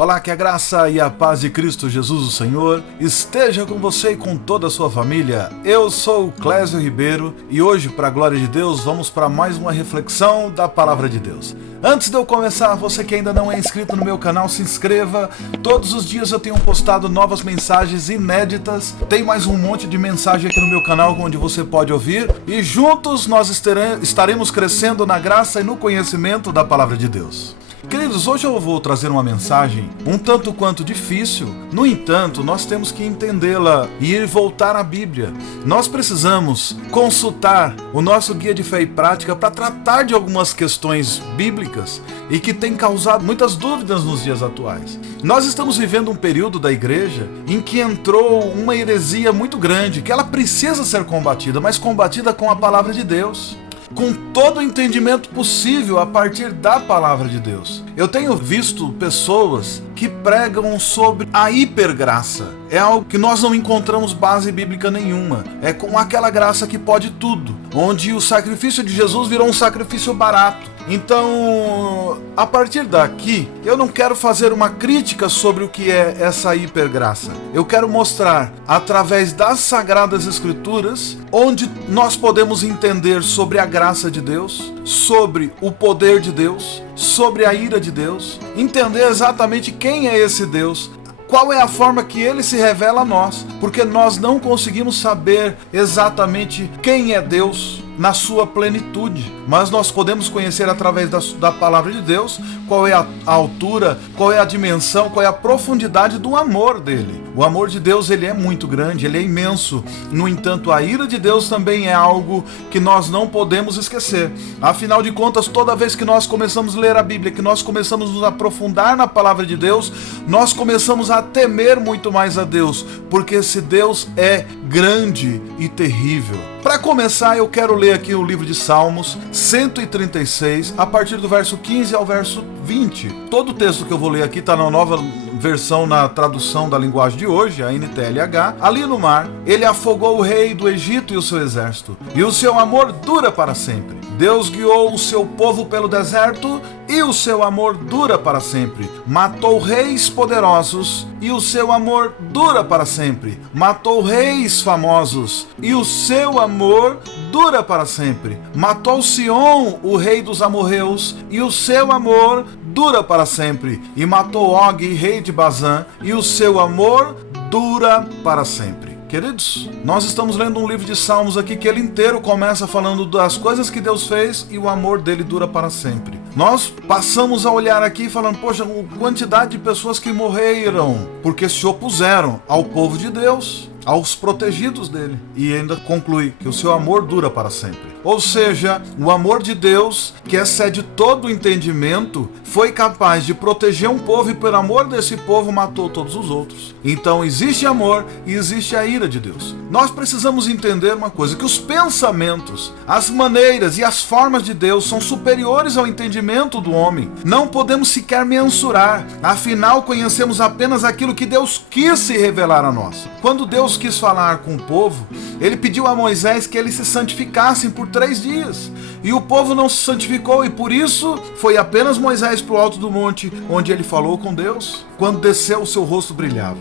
Olá, que a graça e a paz de Cristo Jesus, o Senhor, esteja com você e com toda a sua família. Eu sou o Clésio Ribeiro e hoje, para a glória de Deus, vamos para mais uma reflexão da Palavra de Deus. Antes de eu começar, você que ainda não é inscrito no meu canal, se inscreva. Todos os dias eu tenho postado novas mensagens inéditas. Tem mais um monte de mensagem aqui no meu canal onde você pode ouvir. E juntos nós estaremos crescendo na graça e no conhecimento da Palavra de Deus. Queridos, hoje eu vou trazer uma mensagem um tanto quanto difícil. No entanto, nós temos que entendê-la e voltar à Bíblia. Nós precisamos consultar o nosso guia de fé e prática para tratar de algumas questões bíblicas e que tem causado muitas dúvidas nos dias atuais. Nós estamos vivendo um período da igreja em que entrou uma heresia muito grande, que ela precisa ser combatida, mas combatida com a palavra de Deus, com todo o entendimento possível a partir da palavra de Deus. Eu tenho visto pessoas que pregam sobre a hipergraça. É algo que nós não encontramos base bíblica nenhuma. É com aquela graça que pode tudo, onde o sacrifício de Jesus virou um sacrifício barato. Então, a partir daqui, eu não quero fazer uma crítica sobre o que é essa hipergraça. Eu quero mostrar, através das Sagradas Escrituras, onde nós podemos entender sobre a graça de Deus, sobre o poder de Deus, sobre a ira de Deus, entender exatamente quem é esse Deus, qual é a forma que ele se revela a nós, porque nós não conseguimos saber exatamente quem é Deus na sua plenitude, mas nós podemos conhecer através da palavra de Deus qual é a altura, qual é a dimensão, qual é a profundidade do amor dele. O amor de Deus, ele é muito grande, ele é imenso. No entanto, a ira de Deus também é algo que nós não podemos esquecer. Afinal de contas, toda vez que nós começamos a ler a Bíblia, que nós começamos a nos aprofundar na palavra de Deus, nós começamos a temer muito mais a Deus, porque esse Deus é grande e terrível. Para começar, eu quero ler aqui o livro de Salmos 136, a partir do verso 15 ao verso 20. Todo o texto que eu vou ler aqui está na nova versão, na tradução da linguagem de hoje, a NTLH. Ali no mar, ele afogou o rei do Egito e o seu exército, e o seu amor dura para sempre. Deus guiou o seu povo pelo deserto, e o seu amor dura para sempre. Matou reis poderosos, e o seu amor dura para sempre. Matou reis famosos, e o seu amor dura para sempre. Matou Sion, o rei dos amorreus, e o seu amor dura para sempre. E matou Og, rei de Bazã, e o seu amor dura para sempre. Queridos, nós estamos lendo um livro de Salmos aqui que ele inteiro começa falando das coisas que Deus fez e o amor dele dura para sempre. Nós passamos a olhar aqui falando, poxa, a quantidade de pessoas que morreram porque se opuseram ao povo de Deus, aos protegidos dele. E ainda conclui que o seu amor dura para sempre. Ou seja, o amor de Deus, que excede todo o entendimento, foi capaz de proteger um povo e por amor desse povo matou todos os outros. Então existe amor e existe a ira de Deus. Nós precisamos entender uma coisa, que os pensamentos, as maneiras e as formas de Deus são superiores ao entendimento do homem. Não podemos sequer mensurar, afinal conhecemos apenas aquilo que Deus quis se revelar a nós. Quando Deus quis falar com o povo, ele pediu a Moisés que eles se santificassem por 3 dias. E o povo não se santificou, e por isso foi apenas Moisés para o alto do monte, onde ele falou com Deus. Quando desceu, o seu rosto brilhava.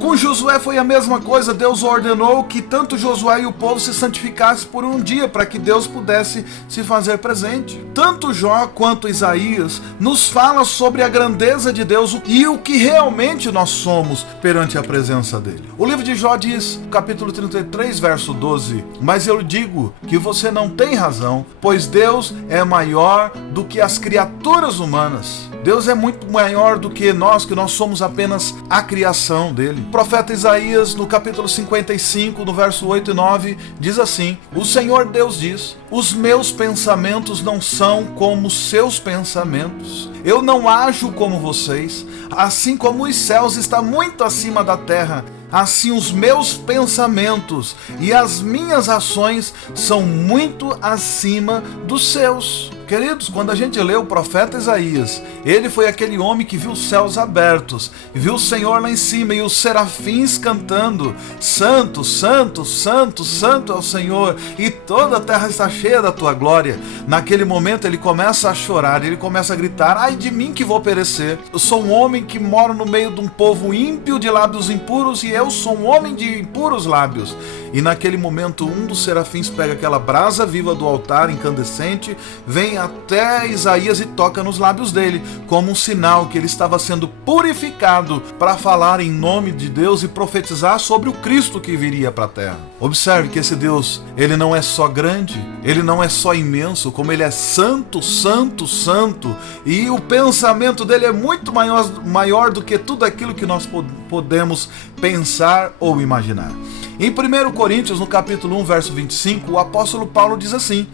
Com Josué foi a mesma coisa. Deus ordenou que tanto Josué e o povo se santificassem por um dia, para que Deus pudesse se fazer presente. Tanto Jó quanto Isaías nos fala sobre a grandeza de Deus e o que realmente nós somos perante a presença dele. O livro de Jó diz, capítulo 33, verso 12: mas eu digo que você não tem razão, pois Deus é maior do que as criaturas humanas. Deus é muito maior do que nós somos apenas a criação dele. O profeta Isaías, no capítulo 55, no verso 8 e 9, diz assim: o Senhor Deus diz, os meus pensamentos não são como os seus pensamentos. Eu não ajo como vocês. Assim como os céus estão muito acima da terra, assim os meus pensamentos e as minhas ações são muito acima dos seus. Queridos, quando a gente lê o profeta Isaías, ele foi aquele homem que viu os céus abertos, viu o Senhor lá em cima e os serafins cantando: Santo, Santo, Santo, Santo é o Senhor, e toda a terra está cheia da tua glória. Naquele momento ele começa a chorar, ele começa a gritar: ai de mim que vou perecer. Eu sou um homem que moro no meio de um povo ímpio de lábios impuros, e eu sou um homem de impuros lábios. E naquele momento um dos serafins pega aquela brasa viva do altar incandescente, vem até Isaías e toca nos lábios dele, como um sinal que ele estava sendo purificado para falar em nome de Deus e profetizar sobre o Cristo que viria para a terra. Observe que esse Deus, ele não é só grande, ele não é só imenso, como ele é santo, santo, santo, e o pensamento dele é muito maior do que tudo aquilo que nós podemos pensar ou imaginar. Em 1 Coríntios, no capítulo 1, verso 25, o apóstolo Paulo diz assim: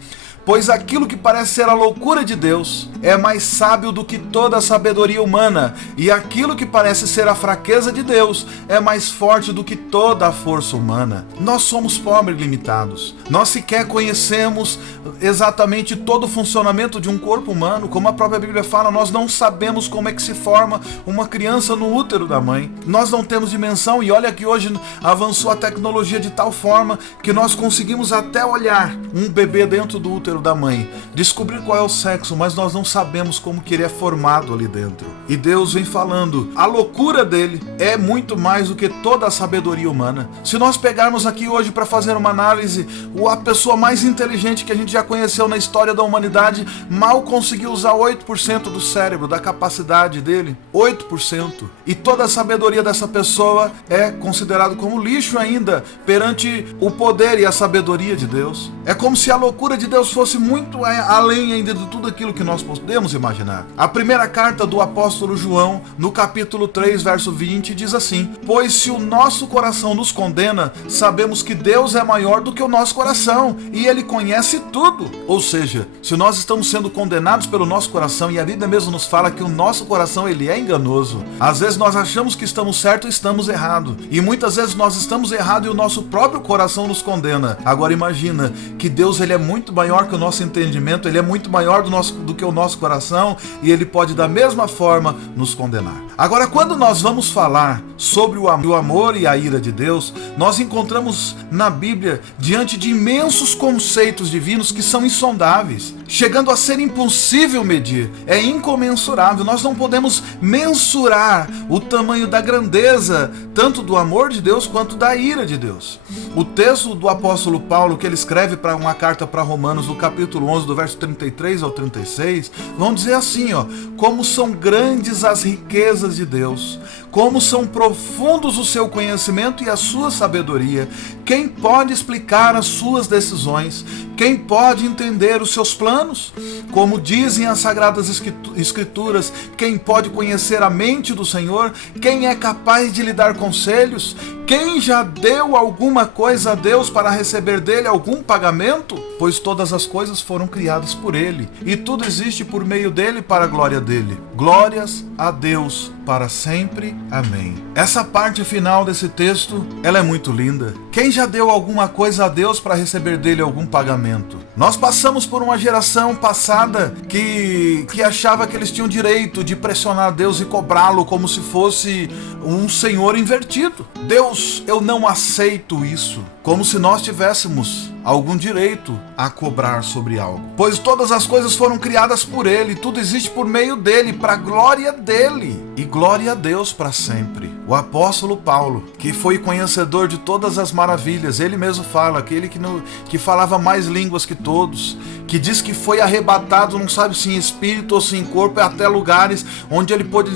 pois aquilo que parece ser a loucura de Deus é mais sábio do que toda a sabedoria humana, e aquilo que parece ser a fraqueza de Deus é mais forte do que toda a força humana. Nós somos pobres e limitados. Nós sequer conhecemos exatamente todo o funcionamento de um corpo humano. Como a própria Bíblia fala, nós não sabemos como é que se forma uma criança no útero da mãe. Nós não temos dimensão, e olha que hoje avançou a tecnologia de tal forma que nós conseguimos até olhar um bebê dentro do útero da mãe, descobrir qual é o sexo, mas nós não sabemos como que ele é formado ali dentro. E Deus vem falando, a loucura dele é muito mais do que toda a sabedoria humana. Se nós pegarmos aqui hoje para fazer uma análise, a pessoa mais inteligente que a gente já conheceu na história da humanidade mal conseguiu usar 8% do cérebro, da capacidade dele, 8%. E toda a sabedoria dessa pessoa é considerado como lixo ainda perante o poder e a sabedoria de Deus. É como se a loucura de Deus fosse muito além ainda de tudo aquilo que nós podemos imaginar. A primeira carta do apóstolo João, no capítulo 3, verso 20, diz assim: pois se o nosso coração nos condena, sabemos que Deus é maior do que o nosso coração, e Ele conhece tudo. Ou seja, se nós estamos sendo condenados pelo nosso coração, e a Bíblia mesmo nos fala que o nosso coração ele é enganoso, às vezes nós achamos que estamos certos e estamos errados, e muitas vezes nós estamos errados e o nosso próprio coração nos condena. Agora imagina que Deus ele é muito maior que o nosso entendimento, ele é muito maior do que o nosso coração, e ele pode da mesma forma nos condenar. Agora, quando nós vamos falar sobre o amor e a ira de Deus, nós encontramos na Bíblia diante de imensos conceitos divinos que são insondáveis, chegando a ser impossível medir, é incomensurável. Nós não podemos mensurar o tamanho da grandeza, tanto do amor de Deus quanto da ira de Deus. O texto do apóstolo Paulo, que ele escreve para uma carta para Romanos, no capítulo 11, do verso 33 ao 36, vão dizer assim, como são grandes as riquezas de Deus, como são profundos o seu conhecimento e a sua sabedoria. Quem pode explicar as suas decisões? Quem pode entender os seus planos? Como dizem as Sagradas Escrituras, quem pode conhecer a mente do Senhor? Quem é capaz de lhe dar conselhos? Quem já deu alguma coisa a Deus para receber dele algum pagamento? Pois todas as coisas foram criadas por ele, e tudo existe por meio dele para a glória dele. Glórias a Deus para sempre. Amém. Essa parte final desse texto, ela é muito linda. Quem já deu alguma coisa a Deus para receber dele algum pagamento? Nós passamos por uma geração passada que achava que eles tinham direito de pressionar Deus e cobrá-lo como se fosse um senhor invertido. Deus, eu não aceito isso. Como se nós tivéssemos algum direito a cobrar sobre algo. Pois todas as coisas foram criadas por ele, tudo existe por meio dele, para a glória dele. E glória a Deus para sempre. O apóstolo Paulo, que foi conhecedor de todas as maravilhas, ele mesmo fala, aquele que falava mais línguas que todos, que diz que foi arrebatado, não sabe se em espírito ou se em corpo, até lugares onde ele pôde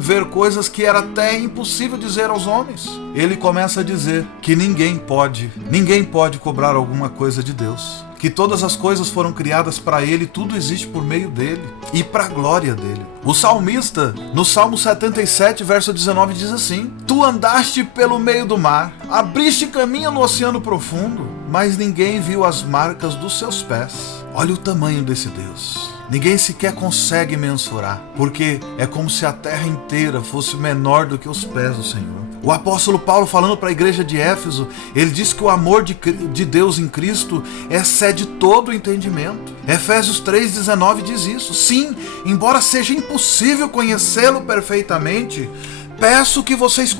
ver coisas que era até impossível dizer aos homens. Ele começa a dizer que ninguém pode cobrar alguma coisa de Deus, que todas as coisas foram criadas para ele, tudo existe por meio dele e para a glória dele. O salmista, no Salmo 77, verso 19, diz assim: tu andaste pelo meio do mar, abriste caminho no oceano profundo, mas ninguém viu as marcas dos seus pés. Olha o tamanho desse Deus. Ninguém sequer consegue mensurar, porque é como se a terra inteira fosse menor do que os pés do Senhor. O apóstolo Paulo, falando para a igreja de Éfeso, ele diz que o amor de Deus em Cristo excede todo o entendimento. Efésios 3,19 diz isso. Sim, embora seja impossível conhecê-lo perfeitamente, peço que vocês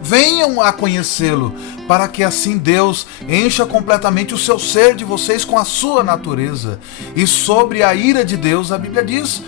venham a conhecê-lo, para que assim Deus encha completamente o seu ser de vocês com a sua natureza. E sobre a ira de Deus, a Bíblia diz: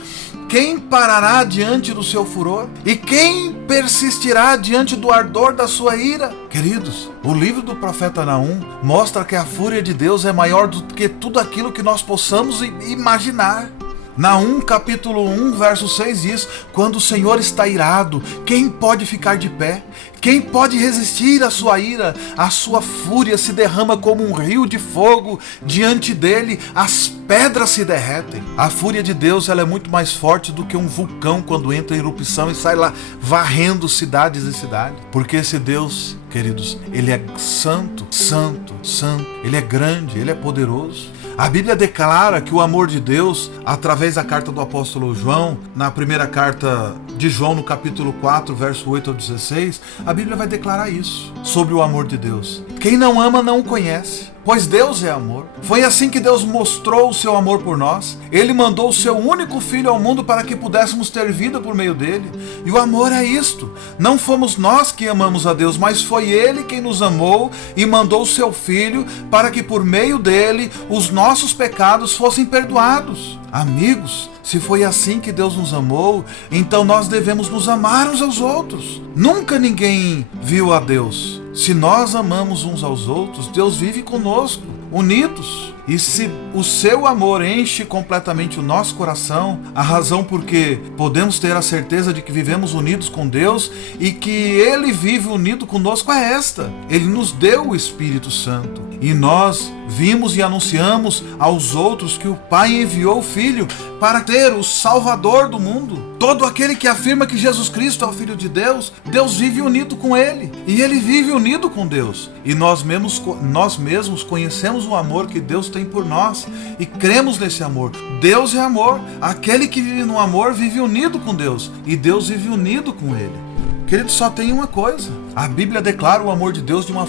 quem parará diante do seu furor? E quem persistirá diante do ardor da sua ira? Queridos, o livro do profeta Naum mostra que a fúria de Deus é maior do que tudo aquilo que nós possamos imaginar. Naum capítulo 1, verso 6 diz: quando o Senhor está irado, quem pode ficar de pé? Quem pode resistir à sua ira? A sua fúria se derrama como um rio de fogo diante dele, as pedras se derretem. A fúria de Deus, ela é muito mais forte do que um vulcão quando entra em erupção e sai lá varrendo cidades e cidades. Porque esse Deus, queridos, ele é santo, santo, santo. Ele é grande, ele é poderoso. A Bíblia declara que o amor de Deus, através da carta do apóstolo João, na primeira carta de João, no capítulo 4, verso 8 ao 16, a Bíblia vai declarar isso, sobre o amor de Deus. Quem não ama não o conhece, pois Deus é amor. Foi assim que Deus mostrou o seu amor por nós. Ele mandou o seu único Filho ao mundo para que pudéssemos ter vida por meio dele. E o amor é isto: não fomos nós que amamos a Deus, mas foi Ele quem nos amou e mandou o seu Filho para que por meio dele os nossos pecados fossem perdoados. Amigos, se foi assim que Deus nos amou, então nós devemos nos amar uns aos outros. Nunca ninguém viu a Deus. Se nós amamos uns aos outros, Deus vive conosco, unidos. E se o seu amor enche completamente o nosso coração, a razão por que podemos ter a certeza de que vivemos unidos com Deus e que Ele vive unido conosco é esta: Ele nos deu o Espírito Santo. E nós vimos e anunciamos aos outros que o Pai enviou o Filho para ter o Salvador do mundo. Todo aquele que afirma que Jesus Cristo é o Filho de Deus, Deus vive unido com Ele. E Ele vive unido com Deus. E nós mesmos conhecemos o amor que Deus tem por nós e cremos nesse amor. Deus é amor. Aquele que vive no amor vive unido com Deus. E Deus vive unido com Ele. Querido, só tem uma coisa: a Bíblia declara o amor de Deus de uma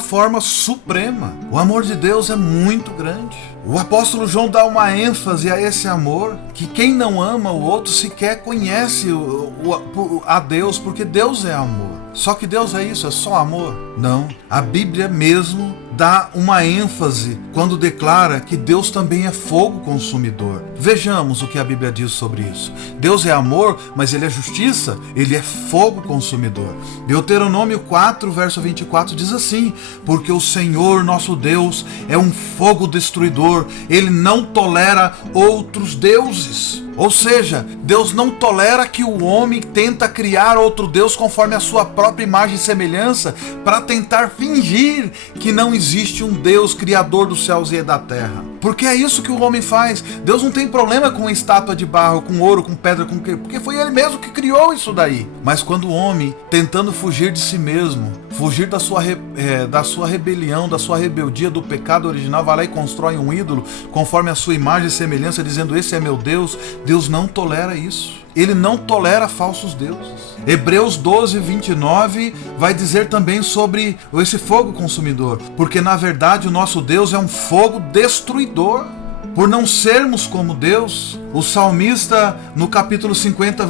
forma suprema. O amor de Deus é muito grande. O apóstolo João dá uma ênfase a esse amor, que quem não ama o outro sequer conhece a Deus, porque Deus é amor. Só que Deus é isso, é só amor? Não. A Bíblia mesmo dá uma ênfase quando declara que Deus também é fogo consumidor. Vejamos o que a Bíblia diz sobre isso. Deus é amor, mas Ele é justiça, Ele é fogo consumidor. Deuteronômio 4, verso 24 diz assim: porque o Senhor nosso Deus é um fogo destruidor, Ele não tolera outros deuses. Ou seja, Deus não tolera que o homem tenta criar outro Deus conforme a sua própria imagem e semelhança para tentar fingir que não existe um Deus criador dos céus e da terra. Porque é isso que o homem faz. Deus não tem problema com estátua de barro, com ouro, com pedra, porque foi Ele mesmo que criou isso daí. Mas quando o homem, tentando fugir de si mesmo, fugir da sua rebelião, da sua rebeldia, do pecado original, vai lá e constrói um ídolo conforme a sua imagem e semelhança, dizendo: esse é meu Deus. Deus não tolera isso. Ele não tolera falsos deuses. Hebreus 12, 29 vai dizer também sobre esse fogo consumidor. Porque na verdade o nosso Deus é um fogo destruidor. Por não sermos como Deus, o salmista no capítulo 50,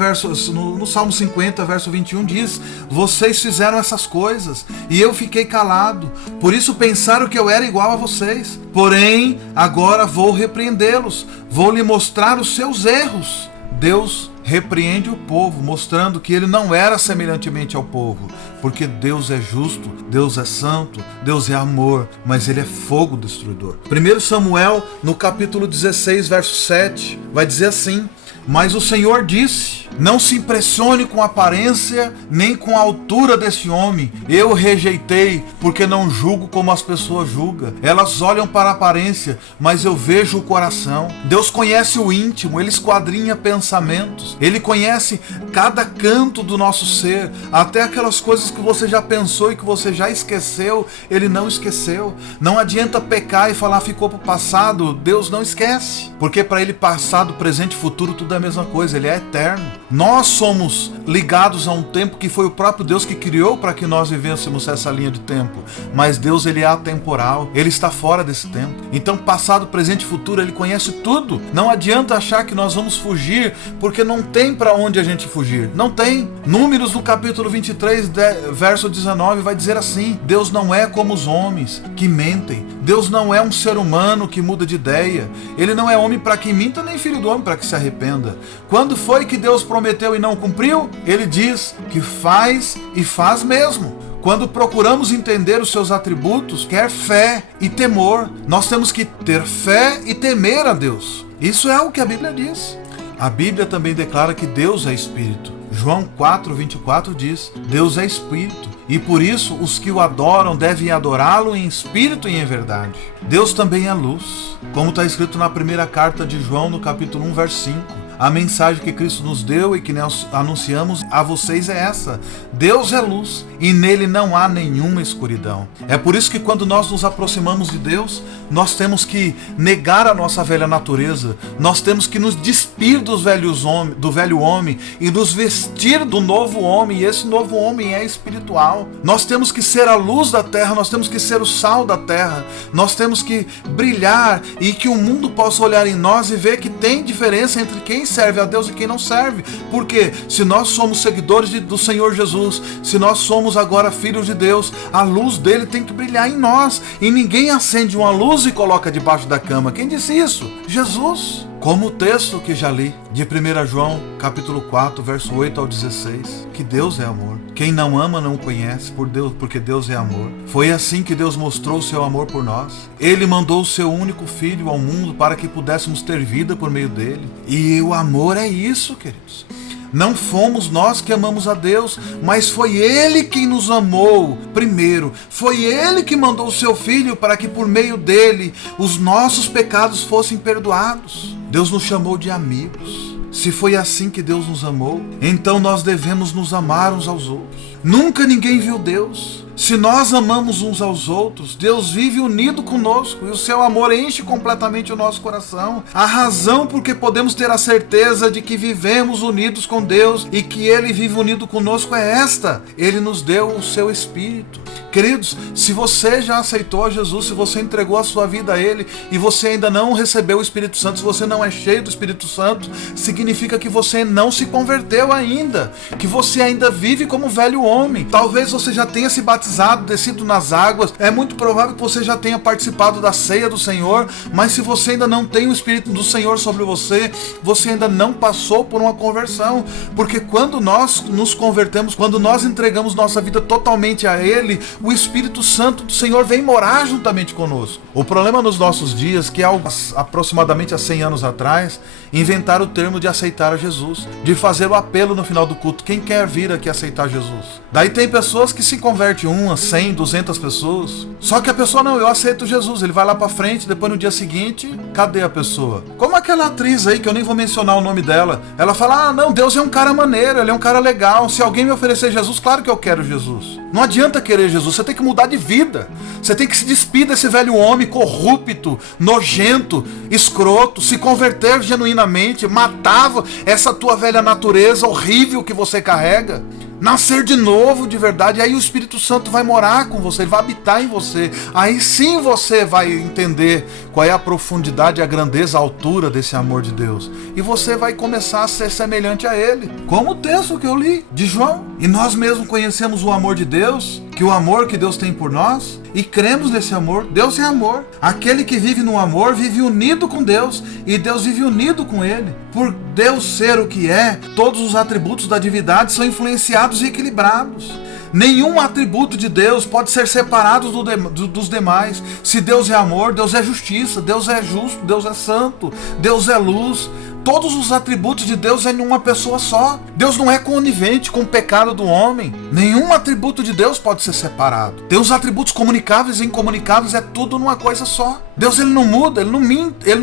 no Salmo 50, verso 21 diz: vocês fizeram essas coisas e eu fiquei calado, por isso pensaram que eu era igual a vocês. Porém, agora vou repreendê-los, vou lhe mostrar os seus erros. Deus repreende o povo, mostrando que ele não era semelhantemente ao povo, porque Deus é justo, Deus é santo, Deus é amor, mas Ele é fogo destruidor. 1 Samuel, no capítulo 16, verso 7, vai dizer assim: mas o Senhor disse: não se impressione com a aparência, nem com a altura desse homem. Eu o rejeitei, porque não julgo como as pessoas julgam. Elas olham para a aparência, mas eu vejo o coração. Deus conhece o íntimo, Ele esquadrinha pensamentos. Ele conhece cada canto do nosso ser, até aquelas coisas que você já pensou e que você já esqueceu, Ele não esqueceu. Não adianta pecar e falar ficou para o passado. Deus não esquece, porque para Ele passado, presente e futuro tudo é a mesma coisa, ele é eterno. Nós somos ligados a um tempo que foi o próprio Deus que criou para que nós vivêssemos essa linha de tempo. Mas Deus, ele é atemporal, ele está fora desse tempo. Então, passado, presente e futuro, ele conhece tudo. Não adianta achar que nós vamos fugir, porque não tem para onde a gente fugir. Não tem. Números no capítulo 23, verso 19, vai dizer assim: Deus não é como os homens que mentem. Deus não é um ser humano que muda de ideia. Ele não é homem para que minta, nem filho do homem para que se arrependa. Quando foi que Deus prometeu e não cumpriu? Ele diz que faz e faz mesmo. Quando procuramos entender os seus atributos, quer fé e temor. Nós temos que ter fé e temer a Deus. Isso é o que a Bíblia diz. A Bíblia também declara que Deus é Espírito. João 4:24 diz: Deus é Espírito, e por isso os que o adoram devem adorá-lo em espírito e em verdade. Deus também é luz, como está escrito na primeira carta de João, no capítulo 1, verso 5. A mensagem que Cristo nos deu e que nós anunciamos a vocês é essa: Deus é luz e nele não há nenhuma escuridão. É por isso que quando nós nos aproximamos de Deus, nós temos que negar a nossa velha natureza, nós temos que nos despir do velho homem e nos vestir do novo homem, e esse novo homem é espiritual. Nós temos que ser a luz da terra, nós temos que ser o sal da terra, nós temos que brilhar e que o mundo possa olhar em nós e ver que tem diferença entre quem serve a Deus e quem não serve. Porque se nós somos seguidores do Senhor Jesus, se nós somos agora filhos de Deus, a luz dele tem que brilhar em nós, e ninguém acende uma luz e coloca debaixo da cama. Quem disse isso? Jesus. Como o texto que já li, de 1 João, capítulo 4, verso 8 ao 16, que Deus é amor. Quem não ama não o conhece, porque Deus é amor. Foi assim que Deus mostrou o seu amor por nós. Ele mandou o seu único Filho ao mundo para que pudéssemos ter vida por meio dele. E o amor é isso, queridos. Não fomos nós que amamos a Deus, mas foi Ele quem nos amou primeiro. Foi Ele que mandou o seu Filho para que por meio dele os nossos pecados fossem perdoados. Deus nos chamou de amigos. Se foi assim que Deus nos amou, então nós devemos nos amar uns aos outros. Nunca ninguém viu Deus. Se nós amamos uns aos outros, Deus vive unido conosco e o seu amor enche completamente o nosso coração. A razão por que podemos ter a certeza de que vivemos unidos com Deus e que Ele vive unido conosco é esta: Ele nos deu o seu Espírito. Queridos, se você já aceitou a Jesus, se você entregou a sua vida a Ele e você ainda não recebeu o Espírito Santo, se você não é cheio do Espírito Santo, significa que você não se converteu ainda, que você ainda vive como velho homem. Talvez você já tenha se batizado, descido nas águas, é muito provável que você já tenha participado da ceia do Senhor, mas se você ainda não tem o Espírito do Senhor sobre você, você ainda não passou por uma conversão, porque quando nós nos convertemos, quando nós entregamos nossa vida totalmente a Ele, o Espírito Santo do Senhor vem morar juntamente conosco. O problema nos nossos dias, que aproximadamente há 100 anos atrás, inventaram o termo de aceitar a Jesus, de fazer o apelo no final do culto: quem quer vir aqui aceitar Jesus? Daí tem pessoas que se convertem, 100, 200 pessoas, só que a pessoa não, eu aceito Jesus, ele vai lá pra frente, depois no dia seguinte, cadê a pessoa? Como aquela atriz aí, que eu nem vou mencionar o nome dela, ela fala: não, Deus é um cara maneiro, ele é um cara legal, se alguém me oferecer Jesus, claro que eu quero Jesus. Não adianta querer Jesus, você tem que mudar de vida, você tem que se despir desse velho homem corrupto, nojento, escroto, se converter genuinamente, matava essa tua velha natureza horrível que você carrega, nascer de novo de verdade. Aí o Espírito Santo vai morar com você, ele vai habitar em você. Aí sim você vai entender qual é a profundidade, a grandeza, a altura desse amor de Deus, e você vai começar a ser semelhante a Ele, como o texto que eu li de João. E nós mesmos conhecemos o amor de Deus, que o amor que Deus tem por nós, e cremos nesse amor. Deus é amor. Aquele que vive no amor vive unido com Deus, e Deus vive unido com Ele. Por Deus ser o que é, todos os atributos da divindade são influenciados e equilibrados. Nenhum atributo de Deus pode ser separado dos demais. Se Deus é amor, Deus é justiça, Deus é justo, Deus é santo, Deus é luz. Todos os atributos de Deus é em uma pessoa só. Deus não é conivente com o pecado do homem. Nenhum atributo de Deus pode ser separado. Tem os atributos comunicáveis e incomunicáveis, é tudo numa coisa só. Deus, ele não muda, ele não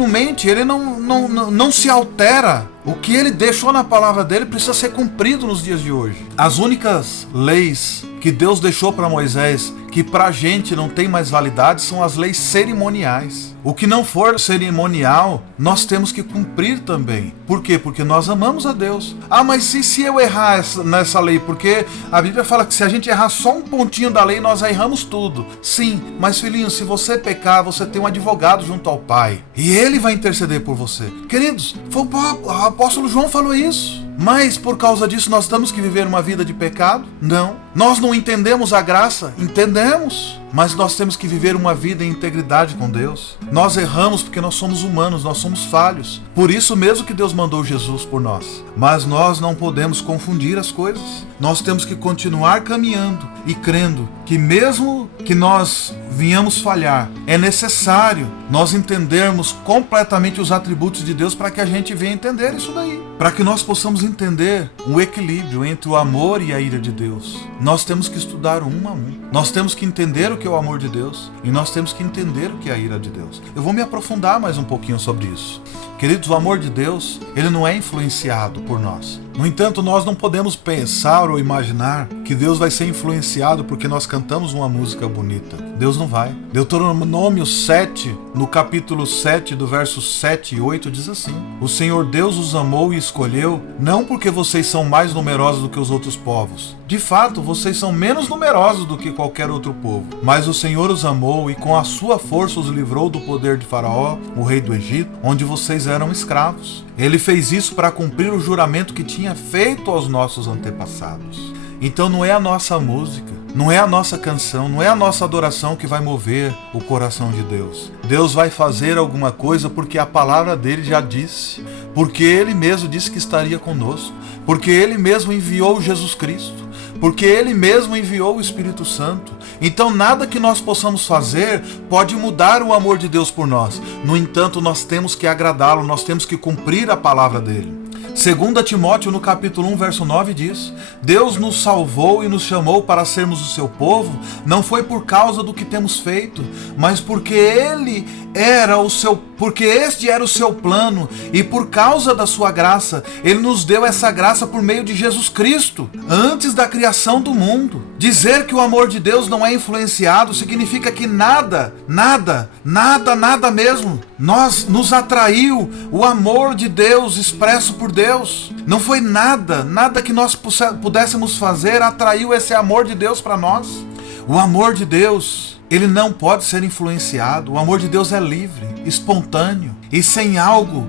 mente, ele não se altera. O que ele deixou na palavra dele precisa ser cumprido nos dias de hoje. As únicas leis que Deus deixou para Moisés, que para a gente não tem mais validade, são as leis cerimoniais. O que não for cerimonial, nós temos que cumprir também. Por quê? Porque nós amamos a Deus. Ah, mas se eu errar nessa lei? Porque a Bíblia fala que se a gente errar só um pontinho da lei, nós erramos tudo. Sim, mas filhinho, se você pecar, você tem um advogado junto ao Pai. E ele vai interceder por você. Queridos, o apóstolo João falou isso. Mas por causa disso nós temos que viver uma vida de pecado? Não. Nós não entendemos a graça? Entendemos. Mas nós temos que viver uma vida em integridade com Deus. Nós erramos porque nós somos humanos, nós somos falhos. Por isso mesmo que Deus mandou Jesus por nós. Mas nós não podemos confundir as coisas. Nós temos que continuar caminhando e crendo que mesmo que nós venhamos falhar, é necessário nós entendermos completamente os atributos de Deus para que a gente venha entender isso daí. Para que nós possamos entender o equilíbrio entre o amor e a ira de Deus. Nós temos que estudar um a um. Nós temos que entender o que é o amor de Deus e nós temos que entender o que é a ira de Deus. Eu vou me aprofundar mais um pouquinho sobre isso. Queridos, o amor de Deus, ele não é influenciado por nós. No entanto, nós não podemos pensar ou imaginar que Deus vai ser influenciado porque nós cantamos uma música bonita. Deus não vai. Deuteronômio 7, no capítulo 7, do verso 7 e 8, diz assim: O Senhor Deus os amou e escolheu, não porque vocês são mais numerosos do que os outros povos. De fato, vocês são menos numerosos do que qualquer outro povo. Mas o Senhor os amou e com a sua força os livrou do poder de Faraó, o rei do Egito, onde vocês eram escravos. Ele fez isso para cumprir o juramento que tinha feito aos nossos antepassados. Então não é a nossa música, não é a nossa canção, não é a nossa adoração que vai mover o coração de Deus. Deus vai fazer alguma coisa porque a palavra dele já disse, porque ele mesmo disse que estaria conosco, porque ele mesmo enviou Jesus Cristo, porque ele mesmo enviou o Espírito Santo. Então nada que nós possamos fazer pode mudar o amor de Deus por nós. No entanto, nós temos que agradá-lo, nós temos que cumprir a palavra dele. 2 Timóteo, no capítulo 1, verso 9, diz: Deus nos salvou e nos chamou para sermos o seu povo, não foi por causa do que temos feito, mas porque este era o seu plano, e por causa da sua graça, ele nos deu essa graça por meio de Jesus Cristo, antes da criação do mundo. Dizer que o amor de Deus não é influenciado significa que nada mesmo nos atraiu o amor de Deus expresso por Deus. Não foi nada que nós pudéssemos fazer atraiu esse amor de Deus para nós. O amor de Deus, ele não pode ser influenciado. O amor de Deus é livre, espontâneo e sem algo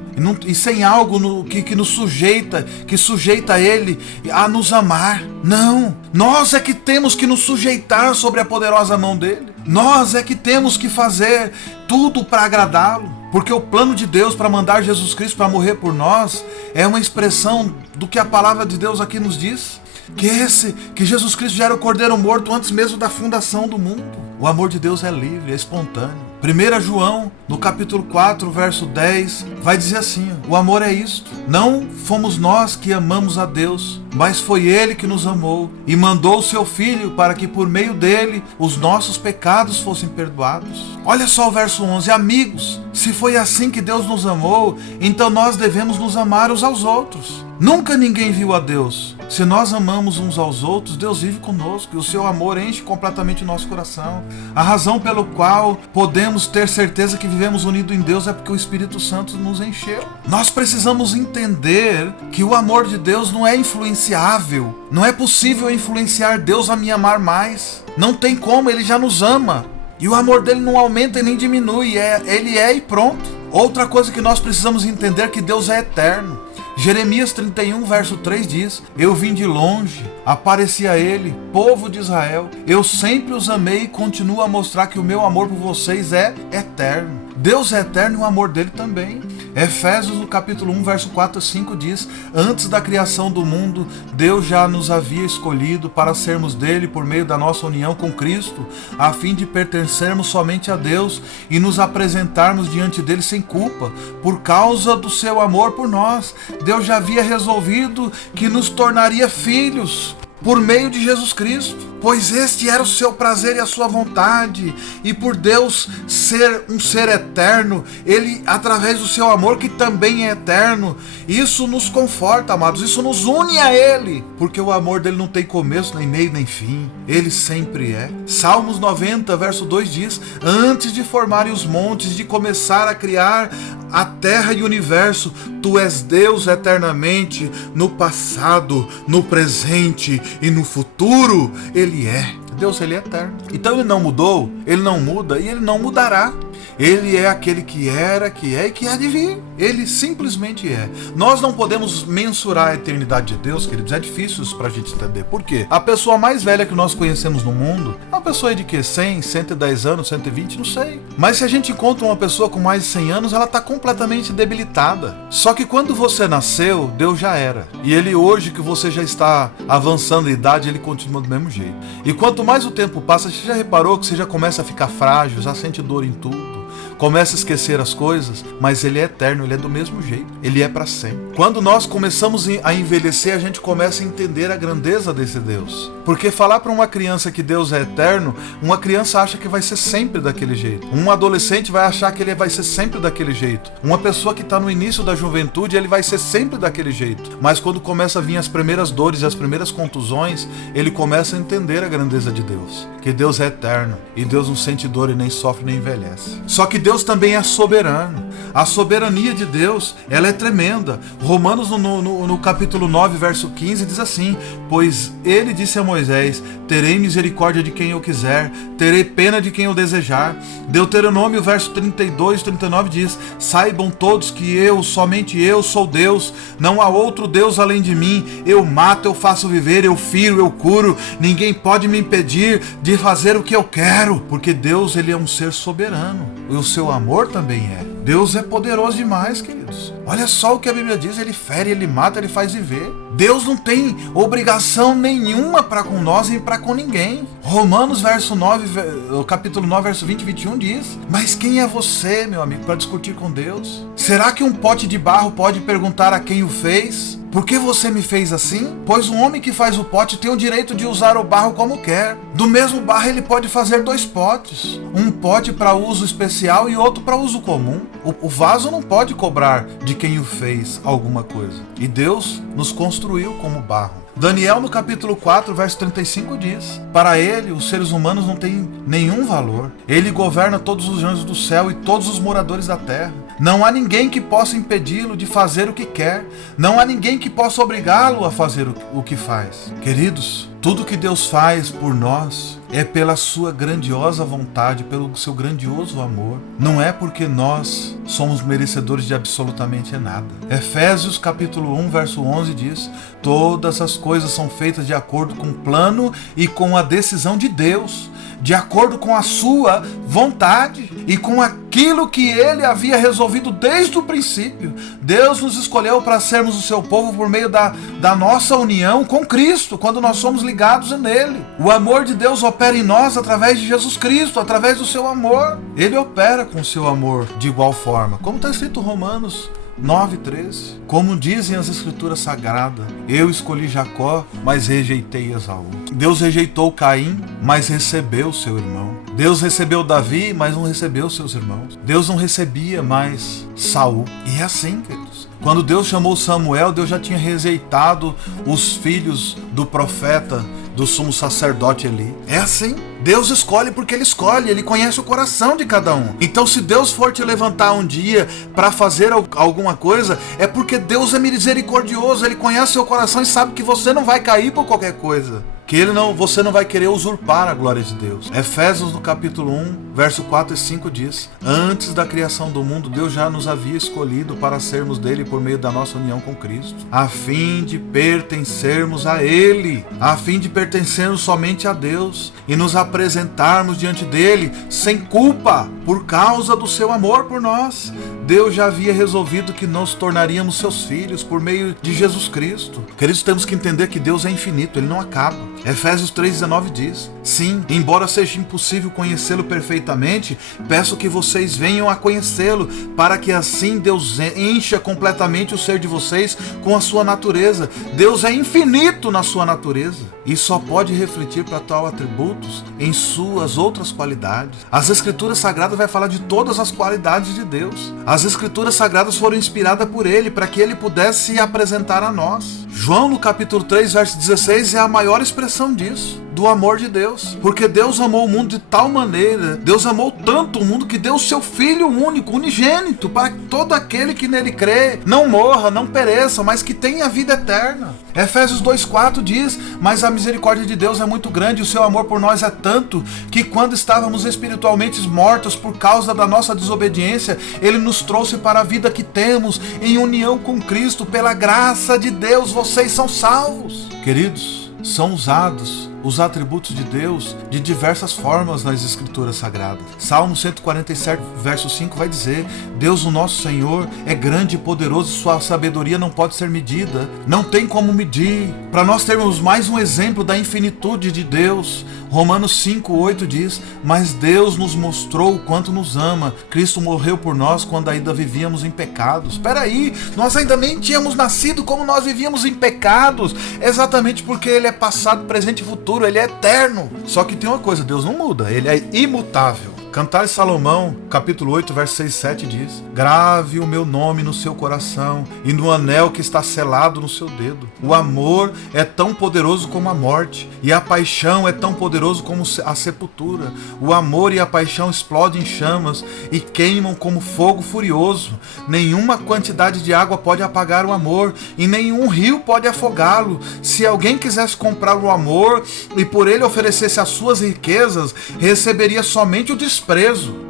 que nos sujeita, que sujeita ele a nos amar. Não, nós é que temos que nos sujeitar sobre a poderosa mão dele. Nós é que temos que fazer tudo para agradá-lo, porque o plano de Deus para mandar Jesus Cristo para morrer por nós é uma expressão do que a palavra de Deus aqui nos diz. Que Jesus Cristo já era o Cordeiro morto antes mesmo da fundação do mundo. O amor de Deus é livre, é espontâneo. 1 João, no capítulo 4, verso 10, vai dizer assim: o amor é isto, não fomos nós que amamos a Deus, mas foi Ele que nos amou e mandou o seu Filho para que por meio dele os nossos pecados fossem perdoados. Olha só o verso 11: amigos, se foi assim que Deus nos amou, então nós devemos nos amar uns aos outros. Nunca ninguém viu a Deus. Se nós amamos uns aos outros, Deus vive conosco e o seu amor enche completamente o nosso coração. A razão pelo qual podemos ter certeza que vivemos unidos em Deus é porque o Espírito Santo nos encheu. Nós precisamos entender que o amor de Deus não é influenciável. Não é possível influenciar Deus a me amar mais. Não tem como, Ele já nos ama. E o amor dele não aumenta e nem diminui, ele é e pronto. Outra coisa que nós precisamos entender é que Deus é eterno. Jeremias 31, verso 3 diz: eu vim de longe, apareci a ele, povo de Israel. Eu sempre os amei e continuo a mostrar que o meu amor por vocês é eterno. Deus é eterno e o amor dele também. Efésios, no capítulo 1, verso 4 a 5 diz: antes da criação do mundo, Deus já nos havia escolhido para sermos dele por meio da nossa união com Cristo, a fim de pertencermos somente a Deus e nos apresentarmos diante dele sem culpa, por causa do seu amor por nós. Deus já havia resolvido que nos tornaria filhos. por meio de Jesus Cristo. Pois este era o seu prazer e a sua vontade, e por Deus ser um ser eterno, Ele, através do seu amor, que também é eterno, isso nos conforta, amados, isso nos une a Ele, porque o amor dele não tem começo, nem meio, nem fim, Ele sempre é. Salmos 90, verso 2 diz: antes de formarem os montes, de começar a criar a terra e o universo, Tu és Deus eternamente, no passado, no presente e no futuro, Ele é. Deus, Ele é eterno. Então Ele não mudou, Ele não muda e Ele não mudará. Ele é aquele que era, que é e que há de vir. Ele simplesmente é. Nós não podemos mensurar a eternidade de Deus, queridos. É difícil isso pra gente entender. Por quê? A pessoa mais velha que nós conhecemos no mundo é uma pessoa de que? 100, 110 anos, 120, não sei. Mas se a gente encontra uma pessoa com mais de 100 anos, ela tá completamente debilitada. Só que quando você nasceu, Deus já era. E Ele hoje, que você já está avançando em idade, Ele continua do mesmo jeito. E quanto mais o tempo passa, você já reparou que você já começa a ficar frágil, já sente dor em tudo, começa a esquecer as coisas, mas Ele é eterno, Ele é do mesmo jeito, Ele é para sempre. Quando nós começamos a envelhecer, a gente começa a entender a grandeza desse Deus. Porque falar para uma criança que Deus é eterno, uma criança acha que vai ser sempre daquele jeito. Um adolescente vai achar que ele vai ser sempre daquele jeito. Uma pessoa que está no início da juventude, ele vai ser sempre daquele jeito. Mas quando começa a vir as primeiras dores e as primeiras contusões, ele começa a entender a grandeza de Deus. Que Deus é eterno, e Deus não sente dor e nem sofre nem envelhece. Só que Deus também é soberano. A soberania de Deus, ela é tremenda. Romanos no capítulo 9, verso 15 diz assim: pois Ele disse a Moisés: terei misericórdia de quem eu quiser, terei pena de quem eu desejar. Deuteronômio, verso 32, 39 diz: saibam todos que eu, somente eu, sou Deus, não há outro Deus além de mim. Eu mato, eu faço viver, eu firo, eu curo. Ninguém pode me impedir de fazer o que eu quero, porque Deus, Ele é um ser soberano, e o seu amor também é. Deus é poderoso demais, queridos. Olha só o que a Bíblia diz: Ele fere, Ele mata, Ele faz viver. Deus não tem obrigação nenhuma para com nós e para com ninguém. Romanos, verso 9, capítulo 9, verso 20 e 21 diz: mas quem é você, meu amigo, para discutir com Deus? Será que um pote de barro pode perguntar a quem o fez: por que você me fez assim? Pois o homem que faz o pote tem o direito de usar o barro como quer. Do mesmo barro ele pode fazer 2 potes. Um pote para uso especial e outro para uso comum. O vaso não pode cobrar de quem o fez alguma coisa. E Deus nos construiu como barro. Daniel, no capítulo 4, verso 35 diz: para Ele, os seres humanos não têm nenhum valor. Ele governa todos os anjos do céu e todos os moradores da terra. Não há ninguém que possa impedi-lo de fazer o que quer. Não há ninguém que possa obrigá-lo a fazer o que faz. Queridos, tudo que Deus faz por nós é pela sua grandiosa vontade, pelo seu grandioso amor. Não é porque nós somos merecedores de absolutamente nada. Efésios capítulo 1, verso 11 diz: todas as coisas são feitas de acordo com o plano e com a decisão de Deus, de acordo com a sua vontade e com aquilo que Ele havia resolvido desde o princípio. Deus nos escolheu para sermos o seu povo por meio da nossa união com Cristo, quando nós somos ligados nele. O amor de Deus opera em nós através de Jesus Cristo, através do seu amor. Ele opera com o seu amor de igual forma, como está escrito em Romanos 9:13. Como dizem as escrituras sagradas: eu escolhi Jacó, mas rejeitei Esaú. Deus rejeitou Caim, mas recebeu seu irmão. Deus recebeu Davi, mas não recebeu seus irmãos. Deus não recebia mais Saul. E é assim, queridos. Quando Deus chamou Samuel, Deus já tinha rejeitado os filhos do profeta, do sumo sacerdote Eli. É assim. Deus escolhe porque Ele escolhe, Ele conhece o coração de cada um. Então, se Deus for te levantar um dia para fazer alguma coisa, é porque Deus é misericordioso, Ele conhece seu coração e sabe que você não vai cair por qualquer coisa, que você não vai querer usurpar a glória de Deus. Efésios no capítulo 1, verso 4 e 5 diz: antes da criação do mundo, Deus já nos havia escolhido para sermos dele por meio da nossa união com Cristo, a fim de pertencermos a Ele, a fim de pertencermos somente a Deus e nos apresentarmos diante dele sem culpa, por causa do seu amor por nós. Deus já havia resolvido que nos tornaríamos seus filhos por meio de Jesus Cristo. Queridos, temos que entender que Deus é infinito, Ele não acaba. Efésios 3,19 diz: sim, embora seja impossível conhecê-lo perfeitamente, perfeitamente, peço que vocês venham a conhecê-lo, para que assim Deus encha completamente o ser de vocês com a sua natureza. Deus é infinito na sua natureza e só pode refletir para tal atributos em suas outras qualidades. As Escrituras Sagradas vai falar de todas as qualidades de Deus. As Escrituras Sagradas foram inspiradas por Ele para que Ele pudesse se apresentar a nós. João, no capítulo 3, verso 16, é a maior expressão disso, do amor de Deus. Porque Deus amou o mundo de tal maneira, Deus amou tanto o mundo que deu o seu Filho único, unigênito, para que todo aquele que nele crê não morra, não pereça, mas que tenha vida eterna. Efésios 2,4 diz: mas a misericórdia de Deus é muito grande e o seu amor por nós é tanto, que quando estávamos espiritualmente mortos por causa da nossa desobediência, Ele nos trouxe para a vida que temos em união com Cristo. Pela graça de Deus vocês são salvos. Queridos, são usados os atributos de Deus de diversas formas nas Escrituras Sagradas. Salmo 147, verso 5 vai dizer: Deus, o nosso Senhor, é grande e poderoso, sua sabedoria não pode ser medida, não tem como medir. Para nós termos mais um exemplo da infinitude de Deus, Romanos 5,8 diz: mas Deus nos mostrou o quanto nos ama, Cristo morreu por nós quando ainda vivíamos em pecados. Espera aí, nós ainda nem tínhamos nascido como nós vivíamos em pecados, exatamente porque Ele é passado, presente e futuro. Ele é eterno. Só que tem uma coisa, Deus não muda, Ele é imutável. Cantares de Salomão, capítulo 8, verso 6 e 7 diz: grave o meu nome no seu coração e no anel que está selado no seu dedo. O amor é tão poderoso como a morte, e a paixão é tão poderoso como a sepultura. O amor e a paixão explodem em chamas e queimam como fogo furioso. Nenhuma quantidade de água pode apagar o amor, e nenhum rio pode afogá-lo. Se alguém quisesse comprar o amor e por ele oferecesse as suas riquezas, receberia somente o desprezo.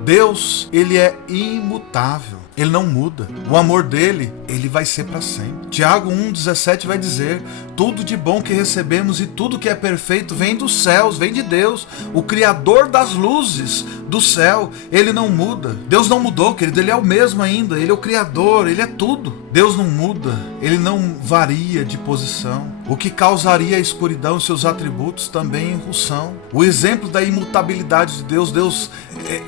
Deus, Ele é imutável, Ele não muda. O amor dele, Ele vai ser para sempre. Tiago 1,17 vai dizer: tudo de bom que recebemos e tudo que é perfeito vem dos céus, vem de Deus, o Criador das luzes do céu. Ele não muda. Deus não mudou, querido, Ele é o mesmo ainda. Ele é o Criador, Ele é tudo. Deus não muda, Ele não varia de posição. O que causaria a escuridão em seus atributos também o são. O exemplo da imutabilidade de Deus, Deus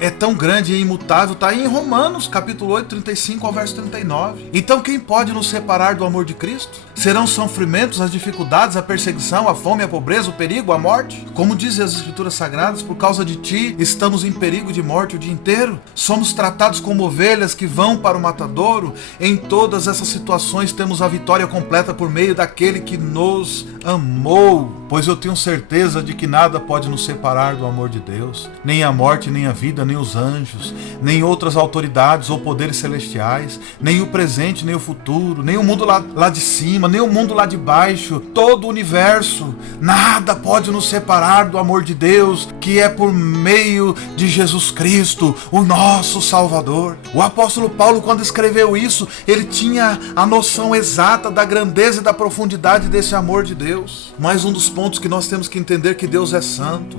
é tão grande e imutável, está em Romanos, capítulo 8, 35 ao verso 39. Então quem pode nos separar do amor de Cristo? Serão os sofrimentos, as dificuldades, a perseguição, a fome, a pobreza, o perigo, a morte? Como dizem as Escrituras Sagradas, por causa de ti estamos em perigo de morte o dia inteiro? Somos tratados como ovelhas que vão para o matadouro? Em todas essas situações temos a vitória completa por meio daquele que nos amou. Pois eu tenho certeza de que nada pode nos separar do amor de Deus, nem a morte, nem a vida, nem os anjos, nem outras autoridades ou poderes celestiais, nem o presente, nem o futuro, nem o mundo lá de cima, nem o mundo lá de baixo, todo o universo. Nada pode nos separar do amor de Deus, que é por meio de Jesus Cristo, o nosso Salvador. O apóstolo Paulo, quando escreveu isso, ele tinha a noção exata da grandeza e da profundidade desse amor de Deus. Mais um dos pontos que nós temos que entender: que Deus é santo.